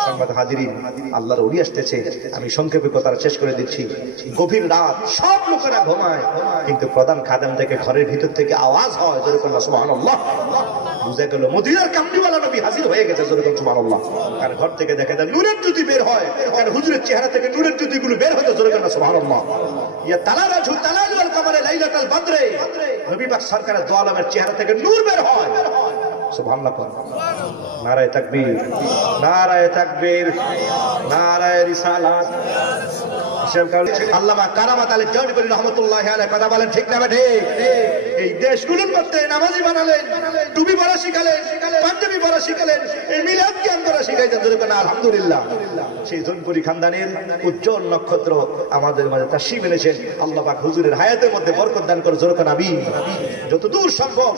সম্মানিত হাজিরিন, আল্লাহর ওলি আসতেছে। আমি সংক্ষেপে কথা শেষ করে দিচ্ছি। গভীর রাত, সব লোকেরা ঘুমায়, কিন্তু প্রধান খাদেম থেকে ঘরের ভিতর থেকে আওয়াজ হয়, জোরে বলুন সুবহানাল্লাহ। বুঝা গেল মদিনার কামলিওয়ালা নবী হাজির হয়ে গেছে, জোরে বলুন সুবহানাল্লাহ। আর ঘর থেকে দেখা যায় নূরের জ্যোতি বের হয়, আর হুজুরের চেহারা থেকে নূরের জ্যোতিগুলো বের হতো, জোরে বলুন সুবহানাল্লাহ। ইয়া তালারাজু তালালুল কমারে লাইলাতুল বদরে, নবী পাক সরকারের দো আলমের চেহারা থেকে নূর বের হয়। সুবহানাল্লাহ। নারায়ে তাকবীর, নারায়ে তাকবীর, নারায়ে রিসালাত। আল্লামা কারামাত আলী জৌনপুরী রাহমাতুল্লাহি আলাইহি কথা বলেন, ঠিক না ঠিক? এই দেশগুলোর মধ্যে নামাজি বানালেন, টুপি পরা শিখালেন, পাঞ্জাবি পরা শিখালেন, এই মিলাদ জ্ঞান করা শিখাইছেন, আলহামদুলিল্লাহ। সেই জৌনপুরী খানদানের উজ্জ্বল নক্ষত্র আমাদের মাঝে তাশরীফ এনেছেন। আল্লাহ পাক হুজুরের হায়াতের মধ্যে বরকত দান করে, জোরে করে আমিন। যতদূর সম্ভব,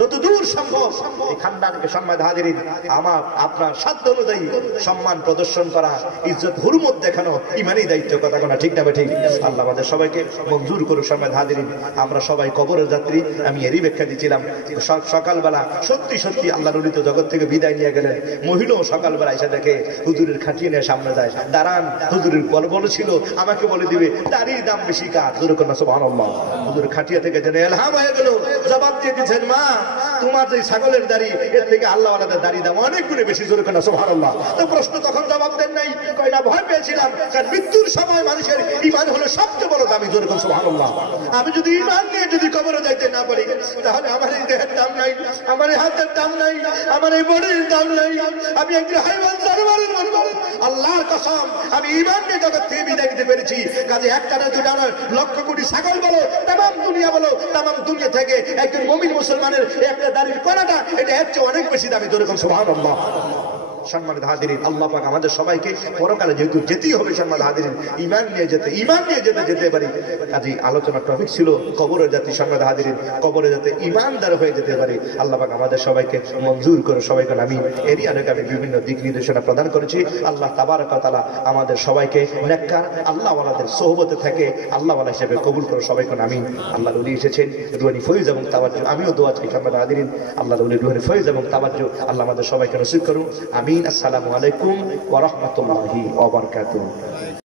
যতদূর সম্ভব এই খানদানকে, সম্মানিত হাজিরিন, আমার আপনার সাধ্য অনুযায়ী সম্মান প্রদর্শন করা, ইজ্জত হুরমত দেখানো ইমানি দায়িত্ব। কথা কোনা ঠিক না ঠিক? আল্লাহ আমাদের সবাইকে মঞ্জুর করুক। সম্মানিত হাজিরিন, আমরা সবাই কবরের যাত্রী। আমি এরই ব্যাখ্যা দিচ্ছিলাম। সকালবেলা সত্যি সত্যি আল্লাহ নলিত জগৎ থেকে বিদায় নিয়ে গেলেন। মহিলাও সকালবেলা এসে দেখে হুজুরের খাটিয়ে নিয়ে সামনে যায়, দাঁড়ান। হুজুরের বলেছিল আমাকে বলে দিবে দাড়ির দাম বেশি কার, জোরে করে সুবহানাল্লাহ। হুজুর খাটিয়া থেকে যেন এলহাম হয়ে গেল, জবাব দিয়ে দিচ্ছেন, মা তোমার যে ছাগলের দাড়ি, এর থেকে আল্লাহ ওয়ালাদের দাড়ি দাম অনেক গুণে বেশি, জোরে করে সুবহানাল্লাহ। তো প্রশ্ন তখন জবাব দেন নাই, কয়না ভয় পেয়েছিলাম, কারণ মৃত্যুর সময় মানুষের ঈমান হলো সবচেয়ে বড় দামি, জোরে করে সুবহানাল্লাহ। আমি যদি ঈমান নিয়ে যদি কবরে যাইতে না পারি, তাহলে আমার এই দেহের দাম নাই, আমার এই হাতের দাম নাই, আমার এই বডির দাম নাই। আমি একজন হাইওয়ান জানোয়ারের মতো। আল্লাহর কসম, আমি ঈমান নিয়ে জগৎ থেকে বিদায় নিতে পেরেছি। কাজে একটা না দুটা নয়, লক্ষ কোটি ছাগল বলো, তামাম দুনিয়া বলো, তামাম দুনিয়া থেকে একজন মুমিন মুসলমানের একটা দাড়ির কণাটা, এটা এর চেয়ে অনেক বেশি দামি, জোরে করে সুবহানাল্লাহ। সম্মানিত হাজিরিন, আল্লাহ পাক আমাদের সবাইকে পরকালে যেহেতু যেতেই হবে, সম্মানিত হাজিরিন, ঈমান নিয়ে যেতে পারি। কাজেই আলোচনার টপিক ছিল কবরের জাতি। সম্মানিত হাজিরিন, কবরে যাতে ঈমানদার হয়ে যেতে পারি, আল্লাহ পাক আমাদের সবাইকে মঞ্জুর করে, সবাইকে আমিন। এরই অনেক আমি বিভিন্ন দিক নির্দেশনা প্রদান করেছি। আল্লাহ তাবারক ওয়া তাআলা আমাদের সবাইকে নেককার আল্লাহ ওয়ালাদের সোহবতে থেকে আল্লাহ ওয়ালা হিসেবে কবুল করে, সবাইকে আমিন। আল্লাহর ওলি এসেছেন, রুহানি ফয়েজ এবং তাওয়াজ্জু। আমিও দোয়া চাই, সম্মানিত হাজিরিন, আল্লাহর ওলি রুহানি ফয়েজ এবং তাওয়াজ্জু আল্লাহ আমাদের সবাইকে নসিব করুন, আমিন। আসসালামু আলাইকুম ওয়া রাহমাতুল্লাহি ওয়া বারাকাতুহু।